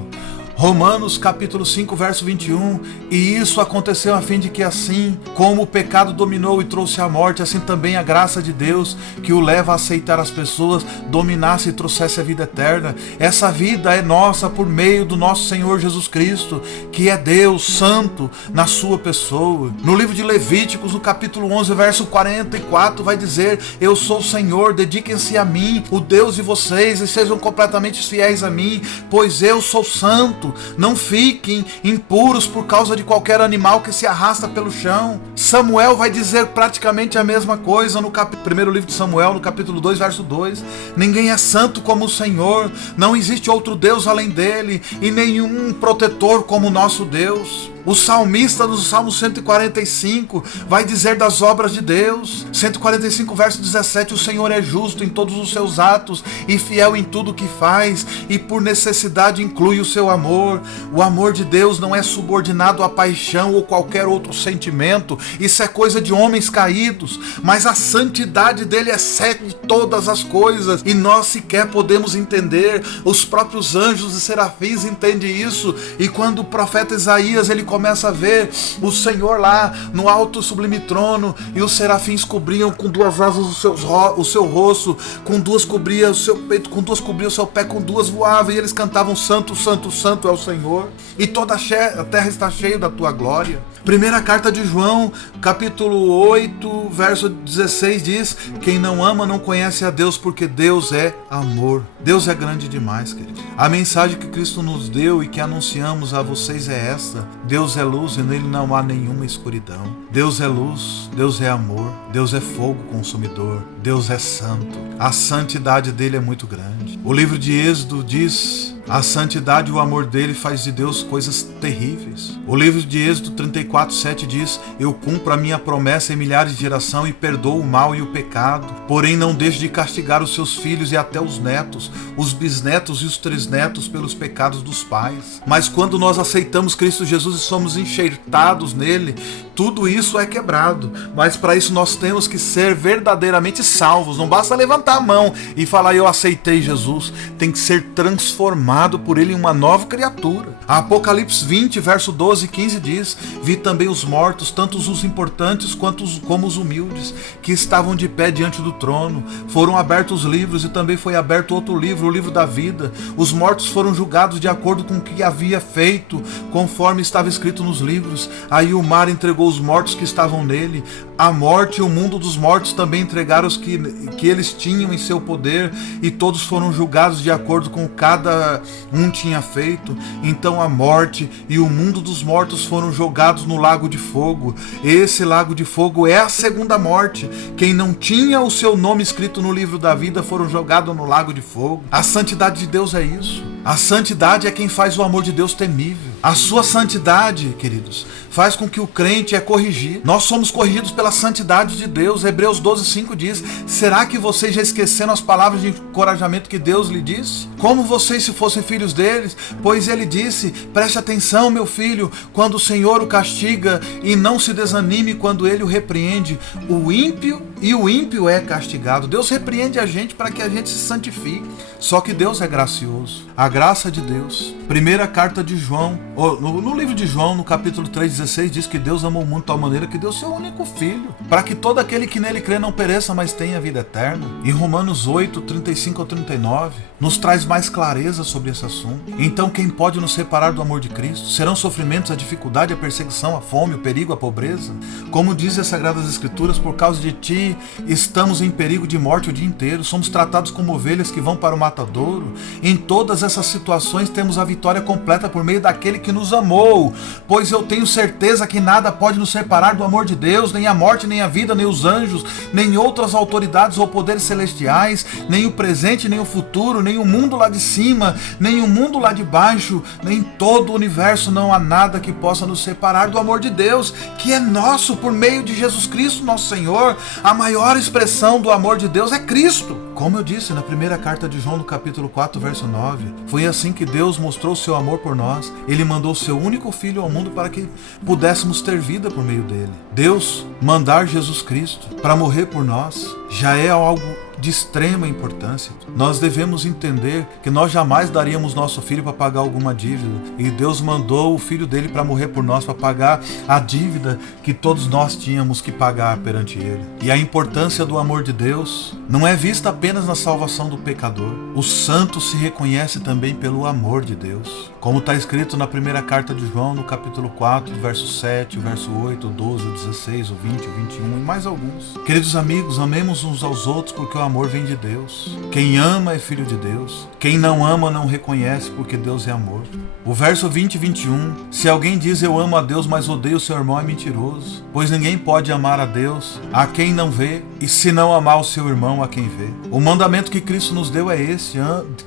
Romanos capítulo 5, verso 21, e isso aconteceu a fim de que assim como o pecado dominou e trouxe a morte, assim também a graça de Deus, que o leva a aceitar as pessoas, dominasse e trouxesse a vida eterna. Essa vida é nossa por meio do nosso Senhor Jesus Cristo, que é Deus santo na sua pessoa. No livro de Levíticos, no capítulo 11, verso 44, vai dizer: eu sou o Senhor, dediquem-se a mim, o Deus de vocês, e sejam completamente fiéis a mim, pois eu sou santo. Não fiquem impuros por causa de qualquer animal que se arrasta pelo chão. Samuel vai dizer praticamente a mesma coisa no primeiro livro de Samuel, no capítulo 2, verso 2. Ninguém é santo como o Senhor, não existe outro Deus além dele, e nenhum protetor como o nosso Deus. O salmista no Salmo 145 vai dizer das obras de Deus. 145 verso 17: o Senhor é justo em todos os seus atos e fiel em tudo o que faz, e por necessidade inclui o seu amor. O amor de Deus não é subordinado à paixão ou qualquer outro sentimento. Isso é coisa de homens caídos, mas a santidade dele excede todas as coisas, e nós sequer podemos entender. Os próprios anjos e serafins entendem isso, e quando o profeta Isaías ele começa a ver o Senhor lá no alto sublime trono, e os serafins cobriam com duas asas o seu rosto, com duas cobria o seu peito, com duas cobria o seu pé, com duas voava, e eles cantavam: Santo, Santo, Santo é o Senhor, e toda a terra está cheia da tua glória. Primeira carta de João, capítulo 8, verso 16 diz: quem não ama não conhece a Deus, porque Deus é amor. Deus é grande demais, querido. A mensagem que Cristo nos deu e que anunciamos a vocês é esta: Deus é luz e nele não há nenhuma escuridão. Deus é luz, Deus é amor, Deus é fogo consumidor, Deus é santo. A santidade dele é muito grande. O livro de Êxodo diz: a santidade e o amor dele faz de Deus coisas terríveis. O livro de Êxodo 34:7 diz: eu cumpro a minha promessa em milhares de gerações e perdoo o mal e o pecado. Porém não deixo de castigar os seus filhos e até os netos, os bisnetos e os trisnetos pelos pecados dos pais. Mas quando nós aceitamos Cristo Jesus e somos enxertados nele, tudo isso é quebrado. Mas para isso nós temos que ser verdadeiramente salvos. Não basta levantar a mão e falar: eu aceitei Jesus. Tem que ser transformado por ele em uma nova criatura. Apocalipse 20, verso 12 e 15 diz: vi também os mortos, tanto os importantes como os humildes, que estavam de pé diante do trono. Foram abertos os livros, e também foi aberto outro livro, o livro da vida. Os mortos foram julgados de acordo com o que havia feito, conforme estava escrito nos livros. Aí o mar entregou os mortos que estavam nele. A morte e o mundo dos mortos também entregaram os que eles tinham em seu poder, e todos foram julgados de acordo com cada um tinha feito. Então a morte e o mundo dos mortos foram jogados no lago de fogo. Esse lago de fogo é a segunda morte. Quem não tinha o seu nome escrito no livro da vida foram jogados no lago de fogo. A santidade de Deus é isso. A santidade é quem faz o amor de Deus temível. A sua santidade, queridos, faz com que o crente é corrigido. Nós somos corrigidos pela santidade de Deus. Hebreus 12:5 diz: será que vocês já esqueceram as palavras de encorajamento que Deus lhe disse? Como vocês se fossem filhos deles? Pois ele disse: preste atenção, meu filho, quando o Senhor o castiga, e não se desanime quando ele o repreende. O ímpio é castigado. Deus repreende a gente para que a gente se santifique. Só que Deus é gracioso. A graça de Deus. Primeira carta de João, no livro de João, no capítulo 3:16, diz que Deus amou o mundo de tal maneira que deu seu único filho, para que todo aquele que nele crê não pereça, mas tenha vida eterna. Em Romanos 8:35-39, nos traz mais clareza sobre esse assunto. Então quem pode nos separar do amor de Cristo? Serão sofrimentos, a dificuldade, a perseguição, a fome, o perigo, a pobreza? Como diz as Sagradas Escrituras: por causa de ti estamos em perigo de morte o dia inteiro, somos tratados como ovelhas que vão para o matadouro. Em todas essas situações temos a vitória completa por meio daquele que nos amou, pois eu tenho certeza que nada pode nos separar do amor de Deus, nem a morte, nem a vida, nem os anjos, nem outras autoridades ou poderes celestiais, nem o presente, nem o futuro, nem o mundo lá de cima, nem o mundo lá de baixo, nem todo o universo. Não há nada que possa nos separar do amor de Deus, que é nosso por meio de Jesus Cristo, nosso Senhor. A maior expressão do amor de Deus é Cristo. Como eu disse na primeira carta de João, no capítulo 4, verso 9, foi assim que Deus mostrou o seu amor por nós. Ele mandou o seu único Filho ao mundo para que pudéssemos ter vida por meio dele. Deus mandar Jesus Cristo para morrer por nós já é algo de extrema importância. Nós devemos entender que nós jamais daríamos nosso filho para pagar alguma dívida, e Deus mandou o filho dele para morrer por nós, para pagar a dívida que todos nós tínhamos que pagar perante ele. E a importância do amor de Deus não é vista apenas na salvação do pecador. O santo se reconhece também pelo amor de Deus, como está escrito na primeira carta de João, no capítulo 4, verso 7, o verso 8, o 12, o 16, o 20, o 21 e mais alguns. Queridos amigos, amemos uns aos outros, porque o amor vem de Deus. Quem ama é filho de Deus. Quem não ama não reconhece, porque Deus é amor. O verso 20 e 21, se alguém diz eu amo a Deus, mas odeio o seu irmão, é mentiroso. Pois ninguém pode amar a Deus a quem não vê, e se não amar o seu irmão a quem vê. O mandamento que Cristo nos deu é esse: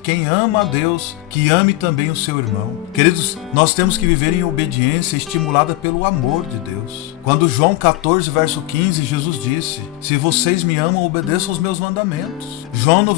quem ama a Deus, que ame também o seu irmão. Queridos, nós temos que viver em obediência estimulada pelo amor de Deus. Quando João 14, verso 15, Jesus disse: se vocês me amam, obedeçam os meus mandamentos. João no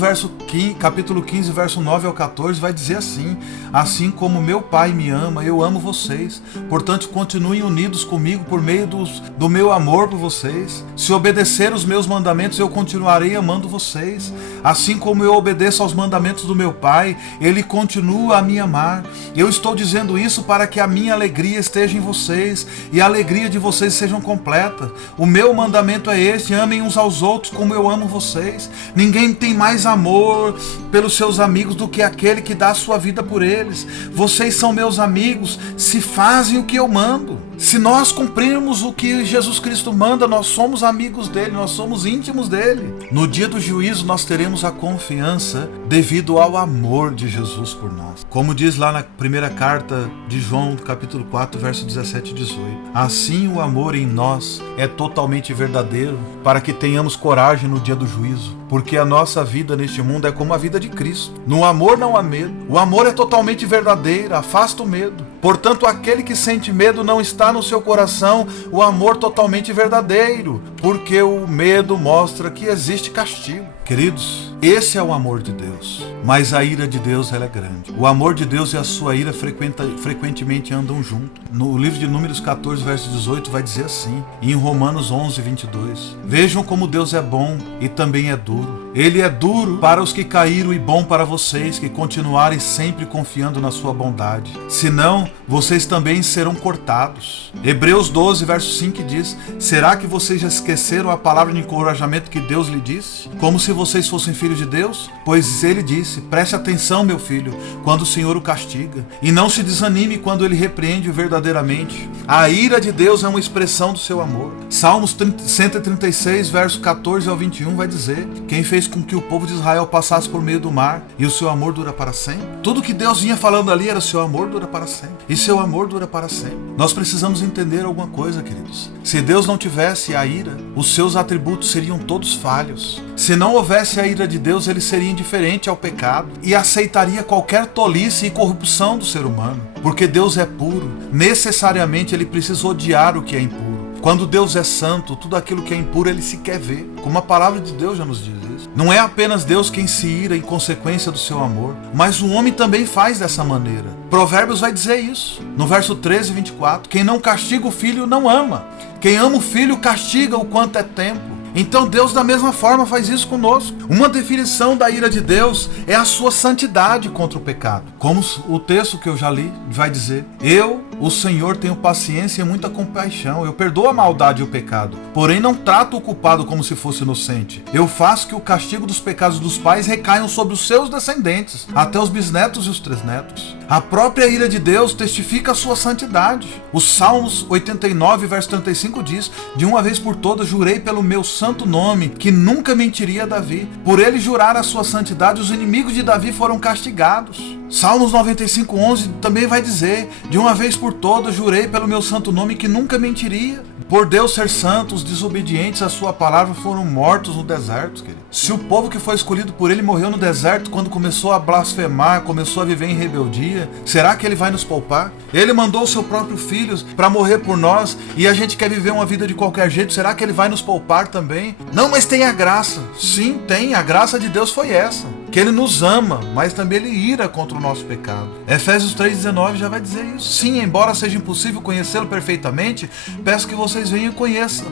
capítulo 15, verso 9 ao 14, vai dizer assim: assim como meu Pai me ama, eu amo vocês. Portanto, continuem unidos comigo por meio do meu amor por vocês. Se obedecer os meus mandamentos, eu continuarei amando vocês. Assim como eu obedeço aos mandamentos do meu Pai, Ele continua a me amar. Eu estou dizendo isso para que a minha alegria esteja em vocês e a alegria de vocês sejam completa. O meu mandamento é este: amem uns aos outros como eu amo vocês. Ninguém tem mais amor pelos seus amigos do que aquele que dá a sua vida por eles. Vocês são meus amigos se fazem o que eu mando. Se nós cumprirmos o que Jesus Cristo manda, nós somos amigos dele, nós somos íntimos dele. No dia do juízo nós teremos a confiança devido ao amor de Jesus por nós. Como diz lá na primeira carta de João, capítulo 4, verso 17 e 18. Assim o amor em nós é totalmente verdadeiro, para que tenhamos coragem no dia do juízo, porque a nossa vida neste mundo é como a vida de Cristo. No amor não há medo. O amor é totalmente verdadeiro, afasta o medo. Portanto, aquele que sente medo não está no seu coração o amor totalmente verdadeiro, porque o medo mostra que existe castigo. Queridos, esse é o amor de Deus, mas a ira de Deus ela é grande. O amor de Deus e a sua ira frequentemente andam juntos. No livro de Números 14, verso 18 vai dizer assim, e em Romanos 11, 22. Vejam como Deus é bom e também é duro. Ele é duro para os que caíram e bom para vocês que continuarem sempre confiando na sua bondade. Senão, vocês também serão cortados. Hebreus 12, verso 5 diz, será que vocês já esqueceram a palavra de encorajamento que Deus lhe disse? Como se vocês fossem filhos de Deus? Pois ele disse, preste atenção, meu filho, quando o Senhor o castiga, e não se desanime quando ele repreende verdadeiramente. A ira de Deus é uma expressão do seu amor. Salmos 136, verso 14 ao 21 vai dizer, quem fez com que o povo de Israel passasse por meio do mar, e o seu amor dura para sempre. Tudo que Deus vinha falando ali era seu amor dura para sempre, e seu amor dura para sempre. Nós precisamos entender alguma coisa, queridos. Se Deus não tivesse a ira, os seus atributos seriam todos falhos. Se não houvesse a ira de Deus, ele seria indiferente ao pecado e aceitaria qualquer tolice e corrupção do ser humano. Porque Deus é puro, necessariamente ele precisa odiar o que é impuro. Quando Deus é santo, tudo aquilo que é impuro ele se quer ver, como a palavra de Deus já nos diz isso. Não é apenas Deus quem se ira em consequência do seu amor, mas o homem também faz dessa maneira. Provérbios vai dizer isso, no verso 13 e 24, quem não castiga o filho não ama, quem ama o filho castiga o quanto é tempo. Então Deus da mesma forma faz isso conosco. Uma definição da ira de Deus é a sua santidade contra o pecado. Como o texto que eu já li vai dizer, eu, o Senhor, tenho paciência e muita compaixão. Eu perdoo a maldade e o pecado, porém não trato o culpado como se fosse inocente. Eu faço que o castigo dos pecados dos pais recaiam sobre os seus descendentes, até os bisnetos e os trisnetos. A própria ira de Deus testifica a sua santidade. Os Salmos 89, verso 35 diz, de uma vez por todas jurei pelo meu santo nome, que nunca mentiria a Davi. Por ele jurar a sua santidade, os inimigos de Davi foram castigados. Salmos 95, 11 também vai dizer, de uma vez por todas jurei pelo meu santo nome que nunca mentiria. Por Deus ser santo, os desobedientes à sua palavra foram mortos no deserto, querido. Se o povo que foi escolhido por ele morreu no deserto quando começou a blasfemar, começou a viver em rebeldia, será que ele vai nos poupar? Ele mandou o seu próprio filho para morrer por nós e a gente quer viver uma vida de qualquer jeito, será que ele vai nos poupar também? Não, mas tem a graça. Sim, tem. A graça de Deus foi essa. Que ele nos ama, mas também ele ira contra o nosso pecado. Efésios 3,19 já vai dizer isso. Sim, embora seja impossível conhecê-lo perfeitamente, peço que vocês venham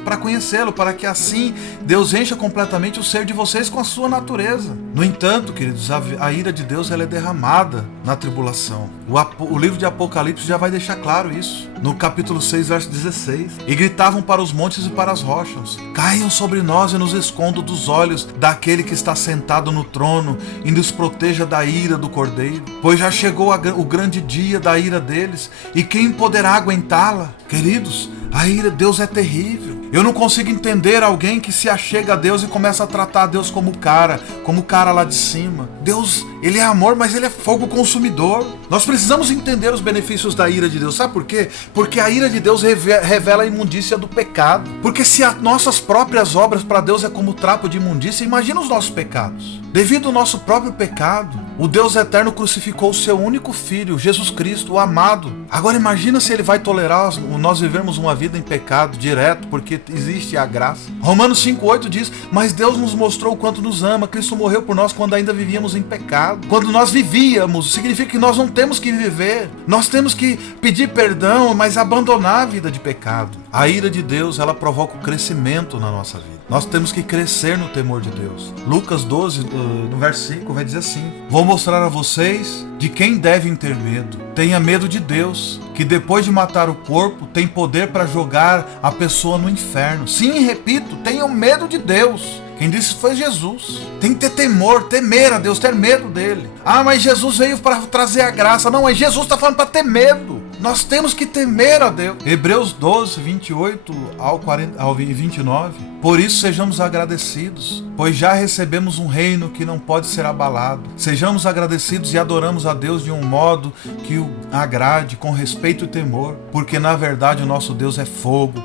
para conhecê-lo, para que assim Deus encha completamente o ser de vocês com a sua natureza. No entanto, queridos, a ira de Deus ela é derramada na tribulação. O livro de Apocalipse já vai deixar claro isso. No capítulo 6, verso 16. E gritavam para os montes e para as rochas, caiam sobre nós e nos escondam dos olhos daquele que está sentado no trono e nos proteja da ira do Cordeiro, pois já chegou o grande dia da ira deles, e quem poderá aguentá-la? Queridos, a ira de Deus é terrível. Eu não consigo entender alguém que se achega a Deus e começa a tratar a Deus como cara lá de cima. Deus, ele é amor, mas ele é fogo consumidor. Nós precisamos entender os benefícios da ira de Deus. Sabe por quê? Porque a ira de Deus revela a imundícia do pecado. Porque se as nossas próprias obras para Deus é como trapo de imundícia, imagina os nossos pecados. Devido ao nosso próprio pecado, o Deus eterno crucificou o seu único filho, Jesus Cristo, o amado. Agora imagina se ele vai tolerar nós vivermos uma vida em pecado direto, porque existe a graça. Romanos 5,8 diz, mas Deus nos mostrou o quanto nos ama, Cristo morreu por nós quando ainda vivíamos em pecado. Quando nós vivíamos, significa que nós não temos que viver, nós temos que pedir perdão, mas abandonar a vida de pecado. A ira de Deus, ela provoca o crescimento na nossa vida. Nós temos que crescer no temor de Deus. Lucas 12, no verso 5, vai dizer assim: vou mostrar a vocês de quem devem ter medo. Tenha medo de Deus, que depois de matar o corpo, tem poder para jogar a pessoa no inferno. Sim, repito, tenham medo de Deus. Quem disse foi Jesus. Tem que ter temor, temer a Deus, ter medo dele. Ah, mas Jesus veio para trazer a graça. Não, mas Jesus está falando para ter medo. Nós temos que temer a Deus. Hebreus 12, 28 ao 29. Por isso sejamos agradecidos, pois já recebemos um reino que não pode ser abalado. Sejamos agradecidos e adoramos a Deus de um modo que o agrade, com respeito e temor, porque na verdade o nosso Deus é fogo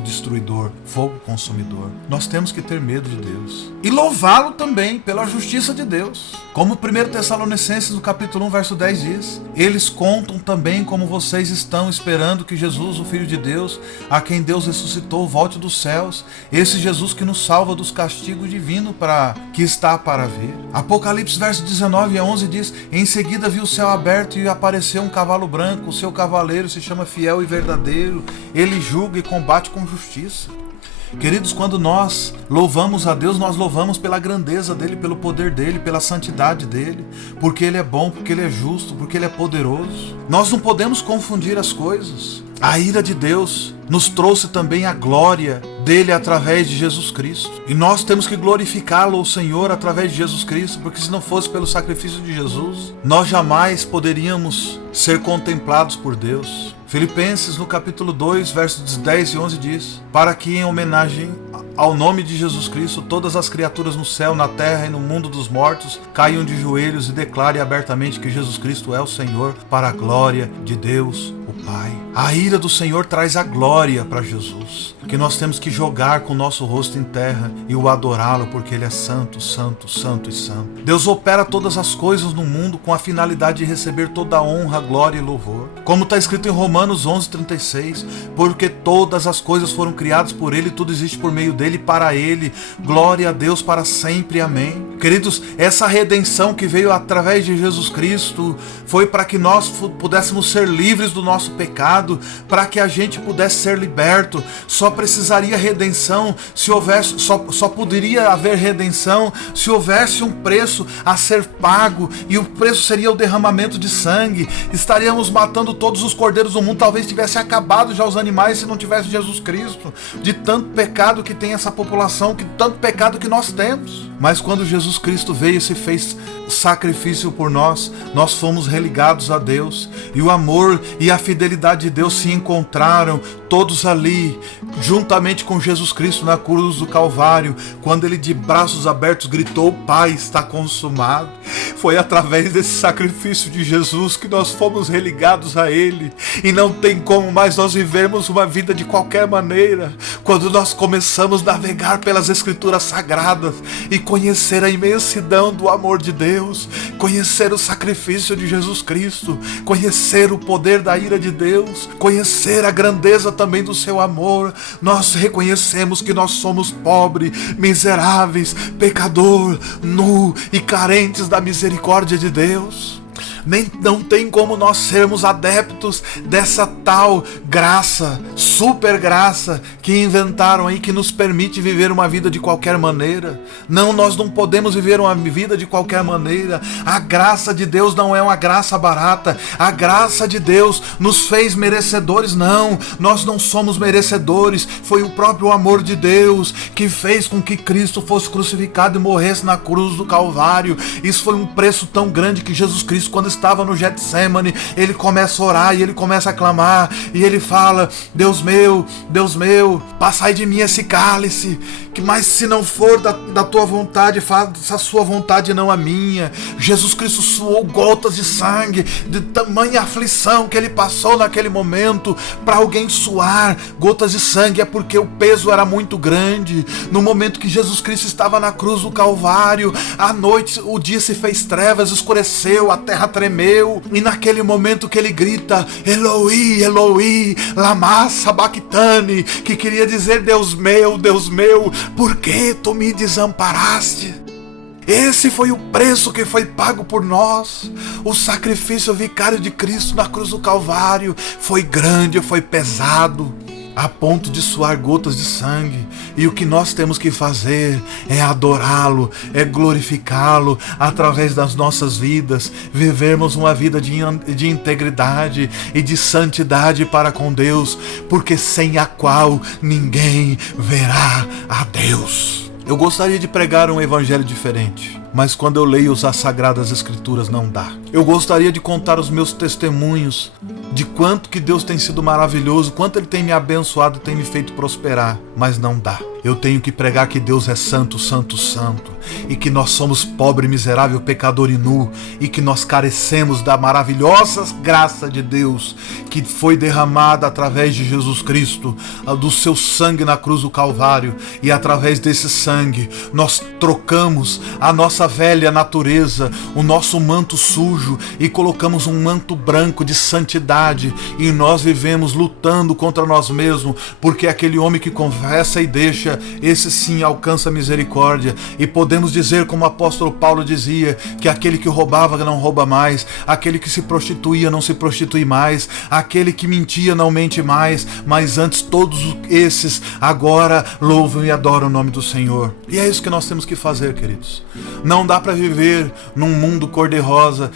destruidor, fogo consumidor. Nós temos que ter medo de Deus e louvá-lo também pela justiça de Deus. Como 1 Tessalonicenses, no capítulo 1, verso 10 diz: eles contam também como vocês estão esperando que Jesus, o Filho de Deus, a quem Deus ressuscitou, volte dos céus. Esse Jesus que nos salva dos castigos divinos que está para vir. Apocalipse, verso 19 a 11 diz: em seguida vi o céu aberto e apareceu um cavalo branco. O seu cavaleiro se chama Fiel e Verdadeiro. Ele julga e combate com justiça. Queridos, quando nós louvamos a Deus, nós louvamos pela grandeza dele, pelo poder dele, pela santidade dele, porque ele é bom, porque ele é justo, porque ele é poderoso. Nós não podemos confundir as coisas. A ira de Deus nos trouxe também a glória dele através de Jesus Cristo. E nós temos que glorificá-lo, o Senhor, através de Jesus Cristo, porque se não fosse pelo sacrifício de Jesus, nós jamais poderíamos ser contemplados por Deus. Filipenses, no capítulo 2, versos 10 e 11 diz: para que em homenagem ao nome de Jesus Cristo, todas as criaturas no céu, na terra e no mundo dos mortos caiam de joelhos e declarem abertamente que Jesus Cristo é o Senhor, para a glória de Deus, o Pai. A ira do Senhor traz a glória para Jesus, que nós temos que jogar com o nosso rosto em terra e o adorá-lo, porque ele é santo, santo, santo e santo. Deus opera todas as coisas no mundo com a finalidade de receber toda a honra, glória e louvor. Como está escrito em Romanos 11:36, porque todas as coisas foram criadas por ele, tudo existe por meio dele e para ele. Glória a Deus para sempre. Amém. Queridos, essa redenção que veio através de Jesus Cristo foi para que nós pudéssemos ser livres do nosso pecado, para que a gente pudesse ser liberto. Só precisaria redenção se houvesse, só poderia haver redenção se houvesse um preço a ser pago, e o preço seria o derramamento de sangue. Estaríamos matando todos os cordeiros do mundo, talvez tivesse acabado já os animais se não tivesse Jesus Cristo, de tanto pecado que tem essa população, que tanto pecado que nós temos. Mas quando Jesus Cristo veio e se fez sacrifício por nós, nós fomos religados a Deus, e o amor e a fidelidade de Deus se encontraram todos ali, juntamente com Jesus Cristo na cruz do Calvário, quando ele de braços abertos gritou: Pai, está consumado. Foi através desse sacrifício de Jesus que nós fomos religados a ele, e não tem como mais nós vivermos uma vida de qualquer maneira, quando nós começamos a navegar pelas Escrituras Sagradas e conhecer a imensidão do amor de Deus, conhecer o sacrifício de Jesus Cristo, conhecer o poder da ira de Deus, conhecer a grandeza também do seu amor. Nós reconhecemos que nós somos pobres, miseráveis, pecador, nu e carentes da misericórdia de Deus. Não tem como nós sermos adeptos dessa tal graça, super graça que inventaram aí, que nos permite viver uma vida de qualquer maneira. Não, nós não podemos viver uma vida de qualquer maneira. A graça de Deus não é uma graça barata. A graça de Deus nos fez merecedores. Não, nós não somos merecedores. Foi o próprio amor de Deus que fez com que Cristo fosse crucificado e morresse na cruz do Calvário. Isso foi um preço tão grande que Jesus Cristo, quando estava no Getsemane, ele começa a orar e ele começa a clamar, e ele fala: Deus meu, passai de mim esse cálice, mas se não for da tua vontade, faça a sua vontade, não a minha. Jesus Cristo suou gotas de sangue, de tamanha aflição que ele passou naquele momento. Para alguém suar gotas de sangue é porque o peso era muito grande. No momento que Jesus Cristo estava na cruz do Calvário, à noite o dia se fez trevas, escureceu, a terra tremeu, e naquele momento que ele grita: Eloi, Eloi, lama sabachthani, que queria dizer: Deus meu, por que tu me desamparaste? Esse foi o preço que foi pago por nós. O sacrifício vicário de Cristo na cruz do Calvário foi grande, foi pesado. a ponto de suar gotas de sangue. E o que nós temos que fazer é adorá-lo, é glorificá-lo através das nossas vidas, vivermos uma vida de integridade e de santidade para com Deus, porque sem a qual ninguém verá a Deus. Eu gostaria de pregar um evangelho diferente, mas quando eu leio as Sagradas Escrituras não dá. Eu gostaria de contar os meus testemunhos de quanto que Deus tem sido maravilhoso, quanto Ele tem me abençoado e tem me feito prosperar, mas não dá. Eu tenho que pregar que Deus é santo, santo, santo, e que nós somos pobre, miserável, pecador e nu, e que nós carecemos da maravilhosa graça de Deus que foi derramada através de Jesus Cristo, do seu sangue na cruz do Calvário, e através desse sangue nós trocamos a nossa velha natureza, o nosso manto sujo, e colocamos um manto branco de santidade, e nós vivemos lutando contra nós mesmos, porque aquele homem que confessa e deixa, esse sim alcança misericórdia. E podemos dizer, como o apóstolo Paulo dizia, que aquele que roubava não rouba mais, aquele que se prostituía não se prostitui mais, aquele que mentia não mente mais, mas antes todos esses agora louvam e adoram o nome do Senhor. E é isso que nós temos que fazer, queridos. Não dá para viver num mundo cor-de-rosa,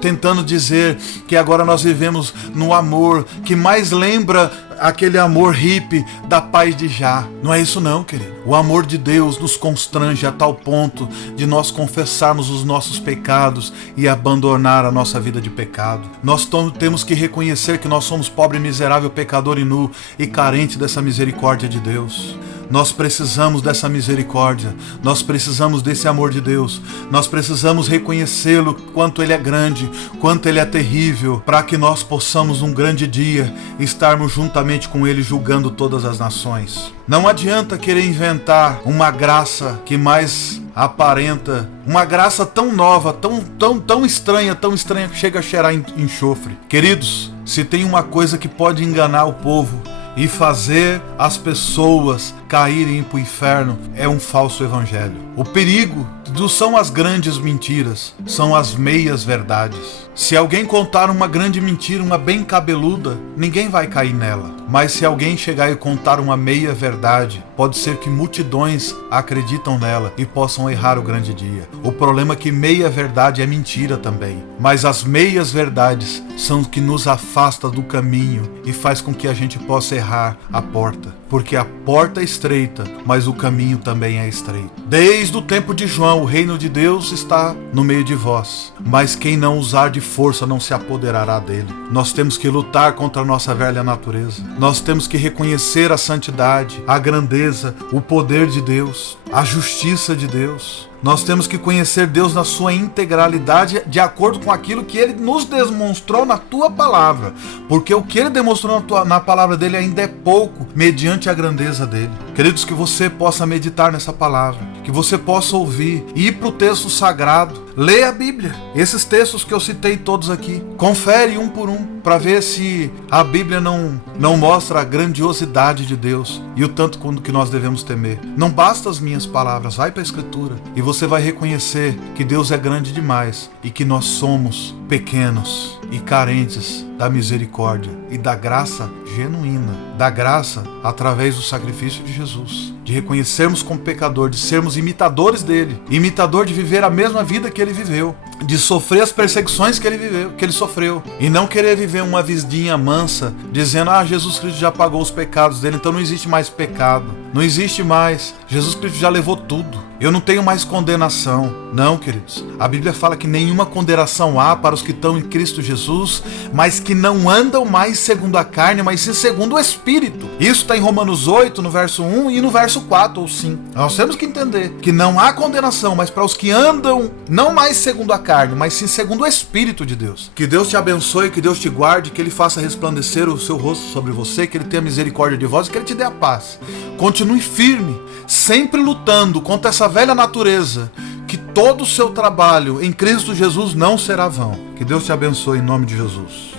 tentando dizer que agora nós vivemos no amor que mais lembra aquele amor hippie da paz de Já. Não é isso não, querido. O amor de Deus nos constrange a tal ponto de nós confessarmos os nossos pecados e abandonar a nossa vida de pecado. Nós temos que reconhecer que nós somos pobre, miserável, pecador e nu, e carente dessa misericórdia de Deus. Nós precisamos dessa misericórdia, nós precisamos desse amor de Deus, nós precisamos reconhecê-lo, quanto Ele é grande, quanto Ele é terrível, para que nós possamos um grande dia estarmos juntamente com Ele julgando todas as nações. Não adianta querer inventar uma graça que mais aparenta, uma graça tão nova, tão estranha que chega a cheirar enxofre. Queridos, se tem uma coisa que pode enganar o povo e fazer as pessoas caírem para o inferno, é um falso evangelho. O perigo não são as grandes mentiras, são as meias verdades. Se alguém contar uma grande mentira, uma bem cabeluda, ninguém vai cair nela. Mas se alguém chegar e contar uma meia verdade, pode ser que multidões acreditam nela e possam errar o grande dia. O problema é que meia verdade é mentira também. Mas as meias verdades são o que nos afasta do caminho e faz com que a gente possa errar a porta. Porque a porta é estreita, mas o caminho também é estreito. Desde o tempo de João, o reino de Deus está no meio de vós, mas quem não usar de força não se apoderará dele. Nós temos que lutar contra a nossa velha natureza. Nós temos que reconhecer a santidade, a grandeza, o poder de Deus, a justiça de Deus. Nós temos que conhecer Deus na sua integralidade, de acordo com aquilo que Ele nos demonstrou na tua palavra. Porque o que Ele demonstrou na palavra dEle ainda é pouco, mediante a grandeza dEle. Queridos, que você possa meditar nessa palavra, que você possa ouvir, ir para o texto sagrado, leia a Bíblia. Esses textos que eu citei todos aqui, confere um por um, para ver se a Bíblia não mostra a grandiosidade de Deus e o tanto que nós devemos temer. Não basta as minhas palavras, vai para a Escritura e você vai reconhecer que Deus é grande demais e que nós somos pequenos e carentes da misericórdia e da graça genuína, da graça através do sacrifício de Jesus, de reconhecermos como pecador, de sermos imitadores dele, imitador de viver a mesma vida que ele viveu, de sofrer as perseguições que ele sofreu, e não querer viver uma vidinha mansa, dizendo, Jesus Cristo já pagou os pecados dele, então não existe mais pecado, não existe mais, Jesus Cristo já levou tudo, eu não tenho mais condenação. Não, queridos, a Bíblia fala que nenhuma condenação há para os que estão em Cristo Jesus, mas que não andam mais segundo a carne, mas sim segundo o Espírito. Isso está em Romanos 8, no verso 1 e no verso 4 ou 5. Nós temos que entender que não há condenação, mas para os que andam não mais segundo a carne, mas sim segundo o Espírito de Deus. Que Deus te abençoe, que Deus te guarde, que Ele faça resplandecer o seu rosto sobre você, que Ele tenha misericórdia de vós e que Ele te dê a paz. Continue firme, sempre lutando contra essa velha natureza, que todo o seu trabalho em Cristo Jesus não será vão. Que Deus te abençoe em nome de Jesus.